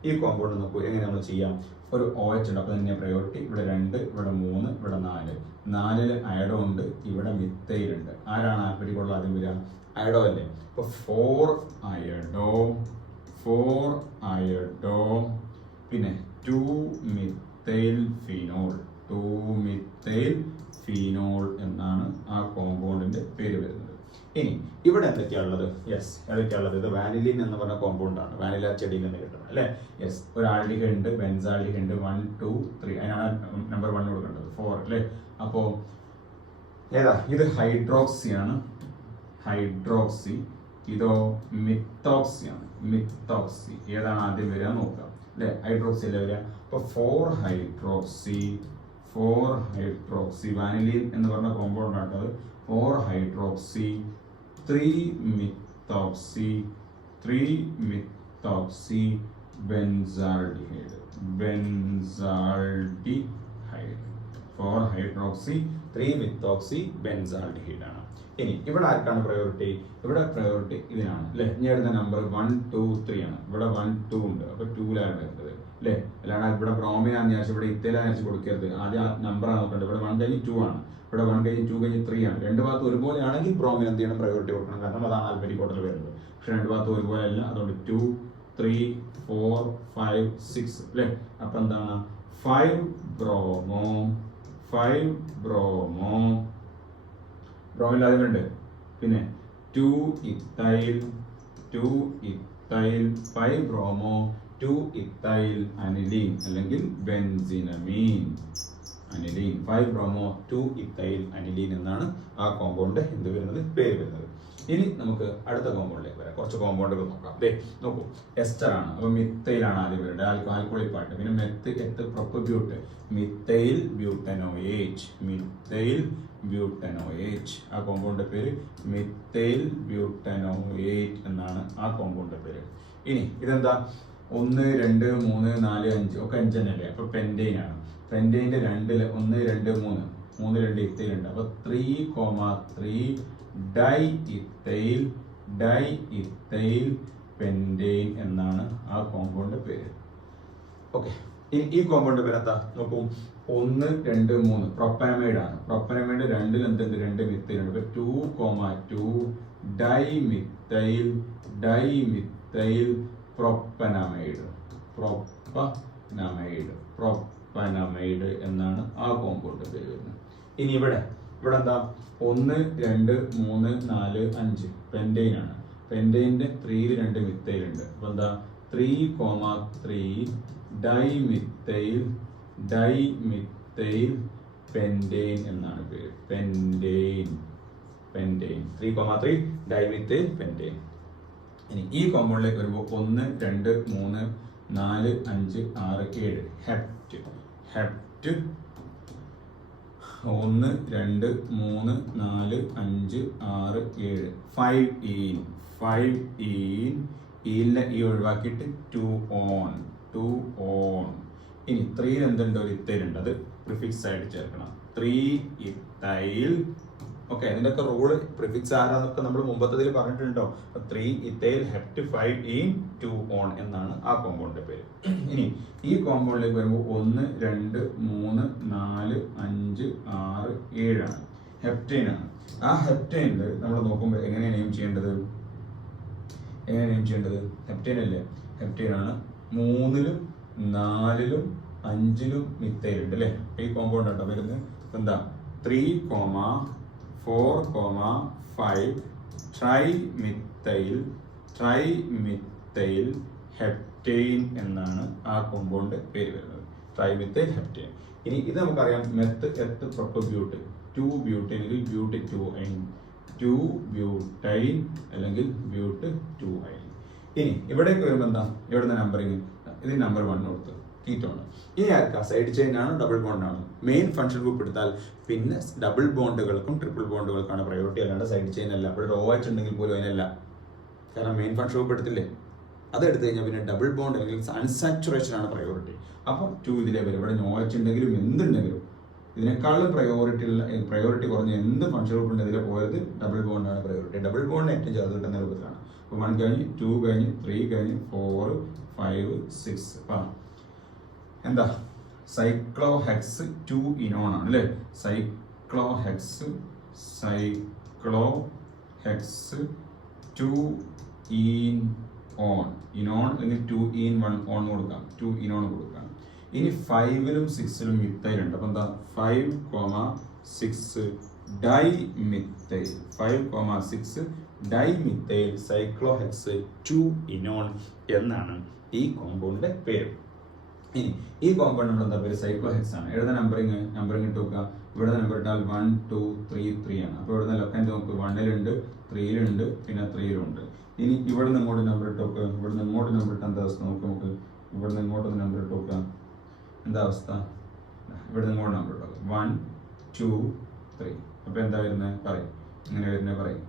ഈ കോമ്പൗണ്ട് നോക്കൂ എങ്ങനെ നമ്മൾ ചെയ്യാം. ഒരു OH ഉണ്ട്, അപ്പോൾ തന്നെ പ്രയോറിറ്റി. ഇവിടെ 2, ഇവിടെ 3, ഇവിടെ 4. 4 അയഡോ ഉണ്ട്, ഇവിടെ മിത്തൈൽ ഉണ്ട്. ആരാണ് ആൽഫബറ്റിക് ഓർഡറിൽ ആദ്യം വരിക? അയഡോ അല്ലേ. അപ്പോൾ 4 അയഡോ, പിന്നെ 2 മിത്തൈൽ ഫിനോൾ എന്നാണ് ആ കോമ്പൗണ്ടിന്റെ പേര് വരുന്നത്. ഇനി ഇവിടെ എന്തൊക്കെയാണുള്ളത്? ഏതൊക്കെയാണുള്ളത്? ഇത് വാനിലിൻ എന്ന് പറഞ്ഞ കോമ്പൗണ്ട് ആണ്. വാനില ചെടിയിൽ നിന്ന് കിട്ടുന്നത് അല്ലേ. ഒരു ആൽഡിഹൈഡ് ഉണ്ട്, ബെൻസാൽഡിഹൈഡ് ഉണ്ട്. 1, 2, 3. അതിനാണ് നമ്പർ 1 കൊടുക്കേണ്ടത്. 4 അല്ലേ. അപ്പോൾ ഏതാ ഇത്? ഹൈഡ്രോക്സി ആണ്. ഇതോ മിത്തോക്സി ആണ്. ഏതാണ് ആദ്യം വരിക നോക്കാം അല്ലേ. ഹൈഡ്രോക്സി അല്ലേ വരിക. അപ്പോൾ 4 ഹൈഡ്രോക്സി വാനിലിൻ എന്ന് പറഞ്ഞ കോമ്പൗണ്ട് ആണ്. 4 hydroxy 3 methoxy benzaldehyde. 4 hydroxy 3 methoxy benzaldehyde ആണ്. ഇനി ഇവിടെ ആർക്കാണ് പ്രയോറിറ്റി? ഇവിടെ പ്രയോറിറ്റി ഇതിനാണ് അല്ലേ. ഇനി അടുത്ത നമ്പർ 1, 2, 3 ആണ്. ഇവിടെ 1, 2 ഉണ്ട്, അപ്പൊ 2ലാണ് വരുന്നത് അല്ലേ. അല്ലാണ്ട് ഇവിടെ ബ്രോമിനാന്ന് വിചാരിച്ചു ഇവിടെ ഇത്തേലാന്ന് വിചാരിച്ച് കൊടുക്കരുത്. ആദ്യം ആ നമ്പറാണ് നോക്കേണ്ടത്. ഇവിടെ 1 കഴിഞ്ഞ് 2 ആണ്, ഇവിടെ 1 കഴിഞ്ഞ് 2 കഴിഞ്ഞ് 3 ആണ്. രണ്ട് ഭാഗത്ത് ഒരുപോലെ ആണെങ്കിൽ ബ്രോമിൻ എന്ത് ചെയ്യണം? പ്രയോറിറ്റി കൊടുക്കണം. കാരണം അതാണ് ആൽഫബറ്റിക് ഓർഡറിൽ വരുന്നത്. പക്ഷെ രണ്ട് ഭാഗത്ത് ഒരുപോലെ അല്ല. അതുകൊണ്ട് 2, 3, 4, 5, 6 അല്ലേ. അപ്പൊ എന്താണ്? 5 ബ്രോമിൻ ആദ്യം ഉണ്ട്. പിന്നെ 2 ഇത്തൈൽ 5 ബ്രോമോ 2 ഇത്തൈൽ അനിലീൻ അല്ലെങ്കിൽ ബെൻസിനമീൻ. 5 ബ്രോമോ 2 ഇത്തൈൽ അനിലീൻ എന്നാണ് ആ കോമ്പൗണ്ട് എന്ത് വരുന്നത്? പേര് വരുന്നത്. ഇനി നമുക്ക് അടുത്ത കോമ്പൗണ്ടിലേക്ക് വരാം. കുറച്ച് കോമ്പൗണ്ടുകൾ നോക്കാം. നോക്കൂ, എസ്റ്റർ ആണ്. അപ്പൊ മിത്തൈലാണ് ആദ്യം വരുന്നത്. Alcoholic part. പിന്നെ മെത്ത് പ്രൊപ്പ് ബ്യൂട്ട്, മിത്തൈൽ ബ്യൂട്ടനോയേറ്റ്. ആ കോമ്പൗണ്ട് പേര് മിത്തൈൽ ബ്യൂട്ടനോയേറ്റ് എന്നാണ് ആ കോമ്പൗണ്ട് പേര്. ഇനി ഇതെന്താ? 1, 2, 3, 4, 5 ഒക്കെ 5 തന്നെയല്ലേ. അപ്പൊ പെൻറ്റെയിൻ ആണ്. പെൻറ്റെയിൻ്റെ 2, 1, 2, 3 2 ഇത്തൈൽ ഉണ്ട്. അപ്പൊ 3,3 ഡൈ ഇത്തൈൽ പെൻറ്റെയിൻ എന്നാണ് ആ കോമ്പൗണ്ട് പേര്. ഓക്കെ, ഈ കോമ്പൗണ്ട് പേര് എന്താ നോക്കൂ. 1, 2, 3 പ്രൊപ്പനമൈഡ് ആണ്. പ്രൊപ്പനമൈഡ് 2 എന്തുണ്ട്? 2 മിത്തൈൽ ഉണ്ട്. 2,2 ഡൈമിത്തൈൽ പ്രൊപ്പനമൈഡ് എന്നാണ് ആ കോമ്പൗണ്ട് പേര് വരുന്നത്. ഇനി ഇവിടെ എന്താ? 1, 2, 3, 4, 5 പെൻറ്റെയിൻ ആണ്. പെൻറ്റെയിൻ്റെ 3 2 മിത്തൈൽ ഉണ്ട്. അപ്പൊ എന്താ? 3,3 ഡൈമിത്തൈൽ പെൻറ്റെയിൻ എന്നാണ് പേര്. Pentane 3,3 dimethyl pentane. ഇനി ഈ കോമ്പൗണ്ടിലേക്ക് വരുമ്പോൾ 1, 2, 3, 4, 5, 6, 7 ഹെപ്റ്റ് 1, 2, 3, 4, 5, 6, 7 5 ഈലിനെ ഈ ഒഴിവാക്കിയിട്ട് 2 ഓൺ. ഇനി 3 എന്തുണ്ട്? ഒരു ഇത്തൈൽ ഉണ്ട്. അത് പ്രിഫിക്സ് ആയിട്ട് ചേർക്കണം. 3 ഇത്തൈൽ. ഓക്കെ, ഇതിൻ്റെയൊക്കെ റൂള് പ്രിഫിക്സ് ആരാന്നൊക്കെ നമ്മൾ മുമ്പത്തതിൽ പറഞ്ഞിട്ടുണ്ടോ? 3 ഇത്തൈൽ ഹെപ്റ്റ് 5 ഈൻ 2 ഓൺ എന്നാണ് ആ കോമ്പൗണ്ടിന്റെ പേര്. ഇനി ഈ കോമ്പൗണ്ടിലേക്ക് വരുമ്പോൾ 1, 2, 3, 4, 5, 6, 7 ആണ്. ഹെപ്റ്റൈൻ ആണ്. ആ ഹെപ്റ്റൈനിൽ നമ്മൾ നോക്കുമ്പോൾ എങ്ങനെയാണ് നെയിം ചെയ്യേണ്ടത്? ഹെപ്റ്റൈൻ അല്ലേ. ഹെപ്റ്റൈൻ ആണ്. 3ലും 4ലും 5ലും മിത്തൈൽ ഉണ്ട് അല്ലേ. ഈ കോമ്പൗണ്ട് ഉണ്ടോ വരുന്നത്? എന്താ? 3,4,5 ട്രൈമിത്തൈൽ ഹെപ്റ്റൈൻ എന്നാണ് ആ കോമ്പൗണ്ട് പേര് വരുന്നത്. ട്രൈമിത്തൈൽ ഹെപ്റ്റൈൻ. ഇനി ഇത് നമുക്കറിയാം. എത്ത് പ്രൊപ്പ് ബ്യൂട്ട് 2 ബ്യൂട്ടൈൻ അല്ലെങ്കിൽ ബ്യൂട്ട് 2 ബ്യൂട്ടൈൻ അല്ലെങ്കിൽ ബ്യൂട്ട് 2 ഇനി ഇവിടേക്ക് വരുമ്പോൾ എന്താ? ഇവിടുന്ന് നമ്പറിങ് ഇത് നമ്പർ 1 കൊടുത്ത് കീറ്റോൺ. ഇനി ആർക്കാ? സൈഡ് ചെയിൻ ആണ്, ഡബിൾ ബോണ്ട് ആണ്. മെയിൻ ഫംഗ്ഷൻ ഗ്രൂപ്പ് എടുത്താൽ പിന്നെ ഡബിൾ ബോണ്ടുകൾക്കും ട്രിപ്പിൾ ബോണ്ടുകൾക്കാണ് പ്രയോറിറ്റി, അല്ലാണ്ട് സൈഡ് ചെയിൻ അല്ല. ഇവിടെ OH ഉണ്ടെങ്കിൽ പോലും അതിനല്ല. കാരണം മെയിൻ ഫംഗ്ഷൻ ഗ്രൂപ്പ് എടുത്തില്ലേ. അതെടുത്ത് കഴിഞ്ഞാൽ പിന്നെ ഡബിൾ ബോണ്ട് അല്ലെങ്കിൽ അൺസാച്ചുറേഷൻ ആണ് പ്രയോറിറ്റി. അപ്പോൾ 2 ഇതിലേ വരും. ഇവിടെ നോച്ച് ഉണ്ടെങ്കിലും എന്തുണ്ടെങ്കിലും ഇതിനേക്കാളും പ്രയോറിറ്റി കുറഞ്ഞ എന്ത് ഫംഗ്ഷൻ ഗ്രൂപ്പ് ഉണ്ട് ഇതിലെ പോയത് ഡബിൾ ബോണ്ടാണ് പ്രയോറിറ്റി. ഡബിൾ ബോണ്ട് ഏറ്റവും ചേർത്ത് കിട്ടുന്ന രൂപത്തിലാണ്. അപ്പോൾ 1 കഴിഞ്ഞ് 2 കഴിഞ്ഞ് 3 കഴിഞ്ഞ് 4 5 6 എന്താ സൈക്ലോഹെക്സ് 2 ഇനോൺ ആണ് അല്ലേ. സൈക്ലോഹെക്സ് 2 ഇനോൺ അല്ലെങ്കിൽ 2 in 1 ഓൺ കൊടുക്കാം. 2 ഇനോൺ കൊടുക്കാം. ഇനി 5ലും 6ലും മിത്തൈൽ ഉണ്ട്. അപ്പൊ എന്താ 5,6 ഡൈമിത്തൈൽ 5,6 ഡൈമിത്തൈൽ സൈക്ലോഹെക്സ് 2 ഇനോൺ എന്നാണ് ഈ കോമ്പൗണ്ടിന്റെ പേര്. ഇനി ഈ കോമ്പൗണ്ട് നമ്മൾ എന്താ പേര് സൈക്ലോഹെക്സ് ആണ്. എഴുതുന്ന നമ്പറിങ് ഇട്ട് നോക്കുക. ഇവിടുന്ന് നമ്പർ ഇട്ടാൽ 1 2 3 3 ആണ്. അപ്പോൾ ഇവിടുന്ന് ലൊക്കാൻറ്റ് നോക്ക് 1ലുണ്ട് 3ലുണ്ട് പിന്നെ 3ലുണ്ട്. ഇനി ഇവിടുന്ന് ഇങ്ങോട്ട് നമ്പർ ഇട്ട് നോക്കുക. ഇവിടുന്ന് ഇങ്ങോട്ട് നമ്പർ ഇട്ട് എന്താ അവസ്ഥ നമുക്ക് ഇവിടുന്ന് ഇങ്ങോട്ടൊന്ന് നമ്പർ ഇട്ട് നോക്കുക. എന്താ അവസ്ഥ? ഇവിടുന്ന് ഇങ്ങോട്ട് നമ്പർ ഇട്ട് നോക്കുക 1 2 3. അപ്പോൾ എന്താ വരുന്നത് പറയും. ഇങ്ങനെ വരുന്നത് പറയും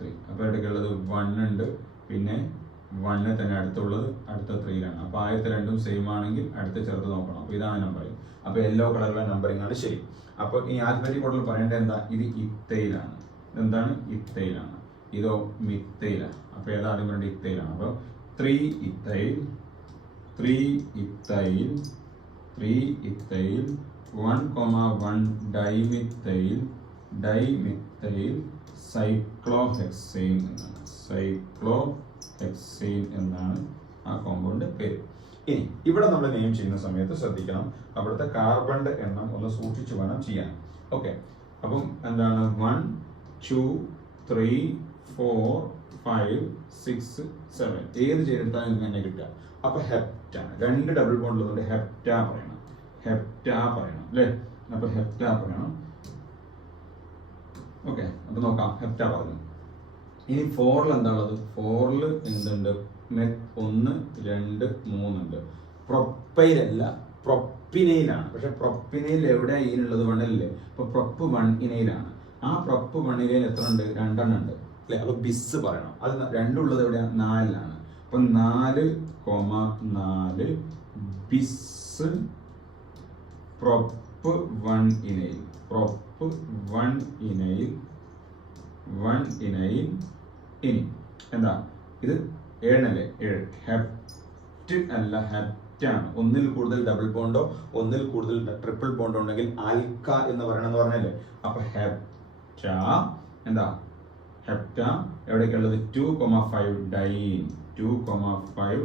3. അപ്പോൾ ഇടയ്ക്കുള്ളത് 1 ഉണ്ട് പിന്നെ 1 തന്നെ അടുത്തുള്ളത് അടുത്ത 3ലാണ്. അപ്പോൾ ആദ്യത്തെ രണ്ടും സെയിം ആണെങ്കിൽ അടുത്ത ചെറുത് നോക്കണം. അപ്പോൾ ഇതാണ് നമ്പറിങ്. അപ്പോൾ യെല്ലോ കളറിലെ നമ്പറിങ് ആണ് ശരി. അപ്പോൾ ഈ ആൽഫബറ്റിക് ഓർഡറിൽ പറയേണ്ടത് എന്താ? ഇത് ഇത്തൈലാണ്. ഇതെന്താണ്? ഇത്തൈലാണ്. ഇതോ മിത്തൈലാണ്. അപ്പോൾ ഏതാദ്യം വേണ്ട ഇത്തൈലാണ്. അപ്പോൾ 3 ഇത്തൈൽ 1,1 ഡൈമിത്തൈൽ സൈക്ലോഹെക്സൈൻ എന്നാണ് ആ കോമ്പൗണ്ട് പേര്. ഇനി ഇവിടെ നമ്മൾ നെയിം ചെയ്യുന്ന സമയത്ത് ശ്രദ്ധിക്കണം, അവിടുത്തെ കാർബണിന്റെ എണ്ണം ഒന്ന് സൂക്ഷിച്ചു വേണം ചെയ്യാൻ. ഓക്കെ, അപ്പം എന്താണ് 1 2 3 4 5 6 7 ഏത് ചെയ്തിട്ടാണ് നിങ്ങൾക്ക് തന്നെ കിട്ടുക. അപ്പൊ ഹെപ്റ്റാണ്. 2 ഡബിൾ ബോണ്ട് ഉള്ളതുകൊണ്ട് ഹെപ്റ്റ പറയണം അല്ലേ. അപ്പൊ ഹെപ്റ്റ പറയണം. ഓക്കെ, അപ്പൊ നോക്കാം. ഹെപ്റ്റ പറഞ്ഞു. ഇനി 4ൽ എന്താ ഉള്ളത്? 4ൽ എന്തുണ്ട്? 1 2 3 ഉണ്ട്. പ്രൊപ്പൈലല്ല, പ്രൊപ്പിനൈലാണ്. പക്ഷെ പ്രൊപ്പിനൈൽ എവിടെയാണ് ഈനുള്ളത്? 1ല്ലേ. അപ്പൊ പ്രൊപ്പ് 1 ഇനൈലാണ്. ആ പ്രൊപ്പ് 1 ഇനൈൽ എത്ര ഉണ്ട്? 2 ഉണ്ട് അല്ലെ. അപ്പൊ ബിസ് പറയണം. അത് 2 ഉള്ളത് എവിടെയാണ്? 4ലാണ്. അപ്പൊ 4,4 ബിസ് പ്രൊപ്പ് 1 ഇനൈൽ ഇനി എന്താ ഇത്? 7 അല്ലേ? 7. ഹെപ്റ്റ് അല്ല, ഹെപ്റ്റാണ്. ഒന്നിൽ കൂടുതൽ ഡബിൾ ബോണ്ടോ ഒന്നിൽ കൂടുതൽ ട്രിപ്പിൾ ബോണ്ടോ ഉണ്ടെങ്കിൽ ആൽക്ക എന്ന് പറയണമെന്ന് പറഞ്ഞല്ലേ. അപ്പൊ ഹെപ്റ്റ എന്താ? ഹെപ്റ്റ എവിടേക്കുള്ളത്? 2,5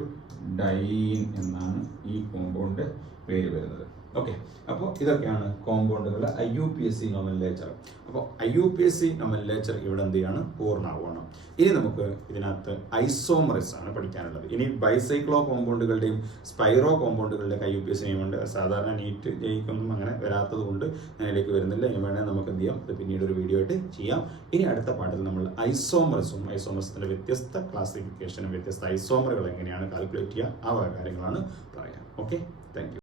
ഡൈൻ എന്നാണ് ഈ കോമ്പൗണ്ട് പേര് വരുന്നത്. ഓക്കെ, അപ്പോൾ ഇതൊക്കെയാണ് കോമ്പൗണ്ടുകളുടെ IUPAC നോമൻക്ലേച്ചർ. അപ്പോൾ IUPAC നോമൻക്ലേച്ചർ ഇവിടെ എന്ത് ചെയ്യാണ്? പൂർണ്ണമാവണം. ഇനി നമുക്ക് ഇതിനകത്ത് ഐസോമറിസ് ആണ് പഠിക്കാനുള്ളത്. ഇനി ബൈസൈക്ലോ കോമ്പൗണ്ടുകളുടെയും സ്പൈറോ കോമ്പൗണ്ടുകളുടെ IUPAC നിയമമുണ്ട്. സാധാരണ നീറ്റ് ജയിക്കൊന്നും അങ്ങനെ വരാത്തത് കൊണ്ട് ഞാൻ ഇതിലേക്ക് വരുന്നില്ല. ഇനി വേണമെങ്കിൽ നമുക്ക് എന്ത് ചെയ്യാം, ഇത് പിന്നീട് ഒരു വീഡിയോ ആയിട്ട് ചെയ്യാം. ഇനി അടുത്ത പാഠത്തിൽ നമ്മൾ ഐസോമറിസത്തിന്റെ വ്യത്യസ്ത ക്ലാസിഫിക്കേഷനും വ്യത്യസ്ത ഐസോമറുകൾ എങ്ങനെയാണ് കാൽക്കുലേറ്റ് ചെയ്യുക ആ കാര്യങ്ങളാണ് പറയാം. Okay, thank you.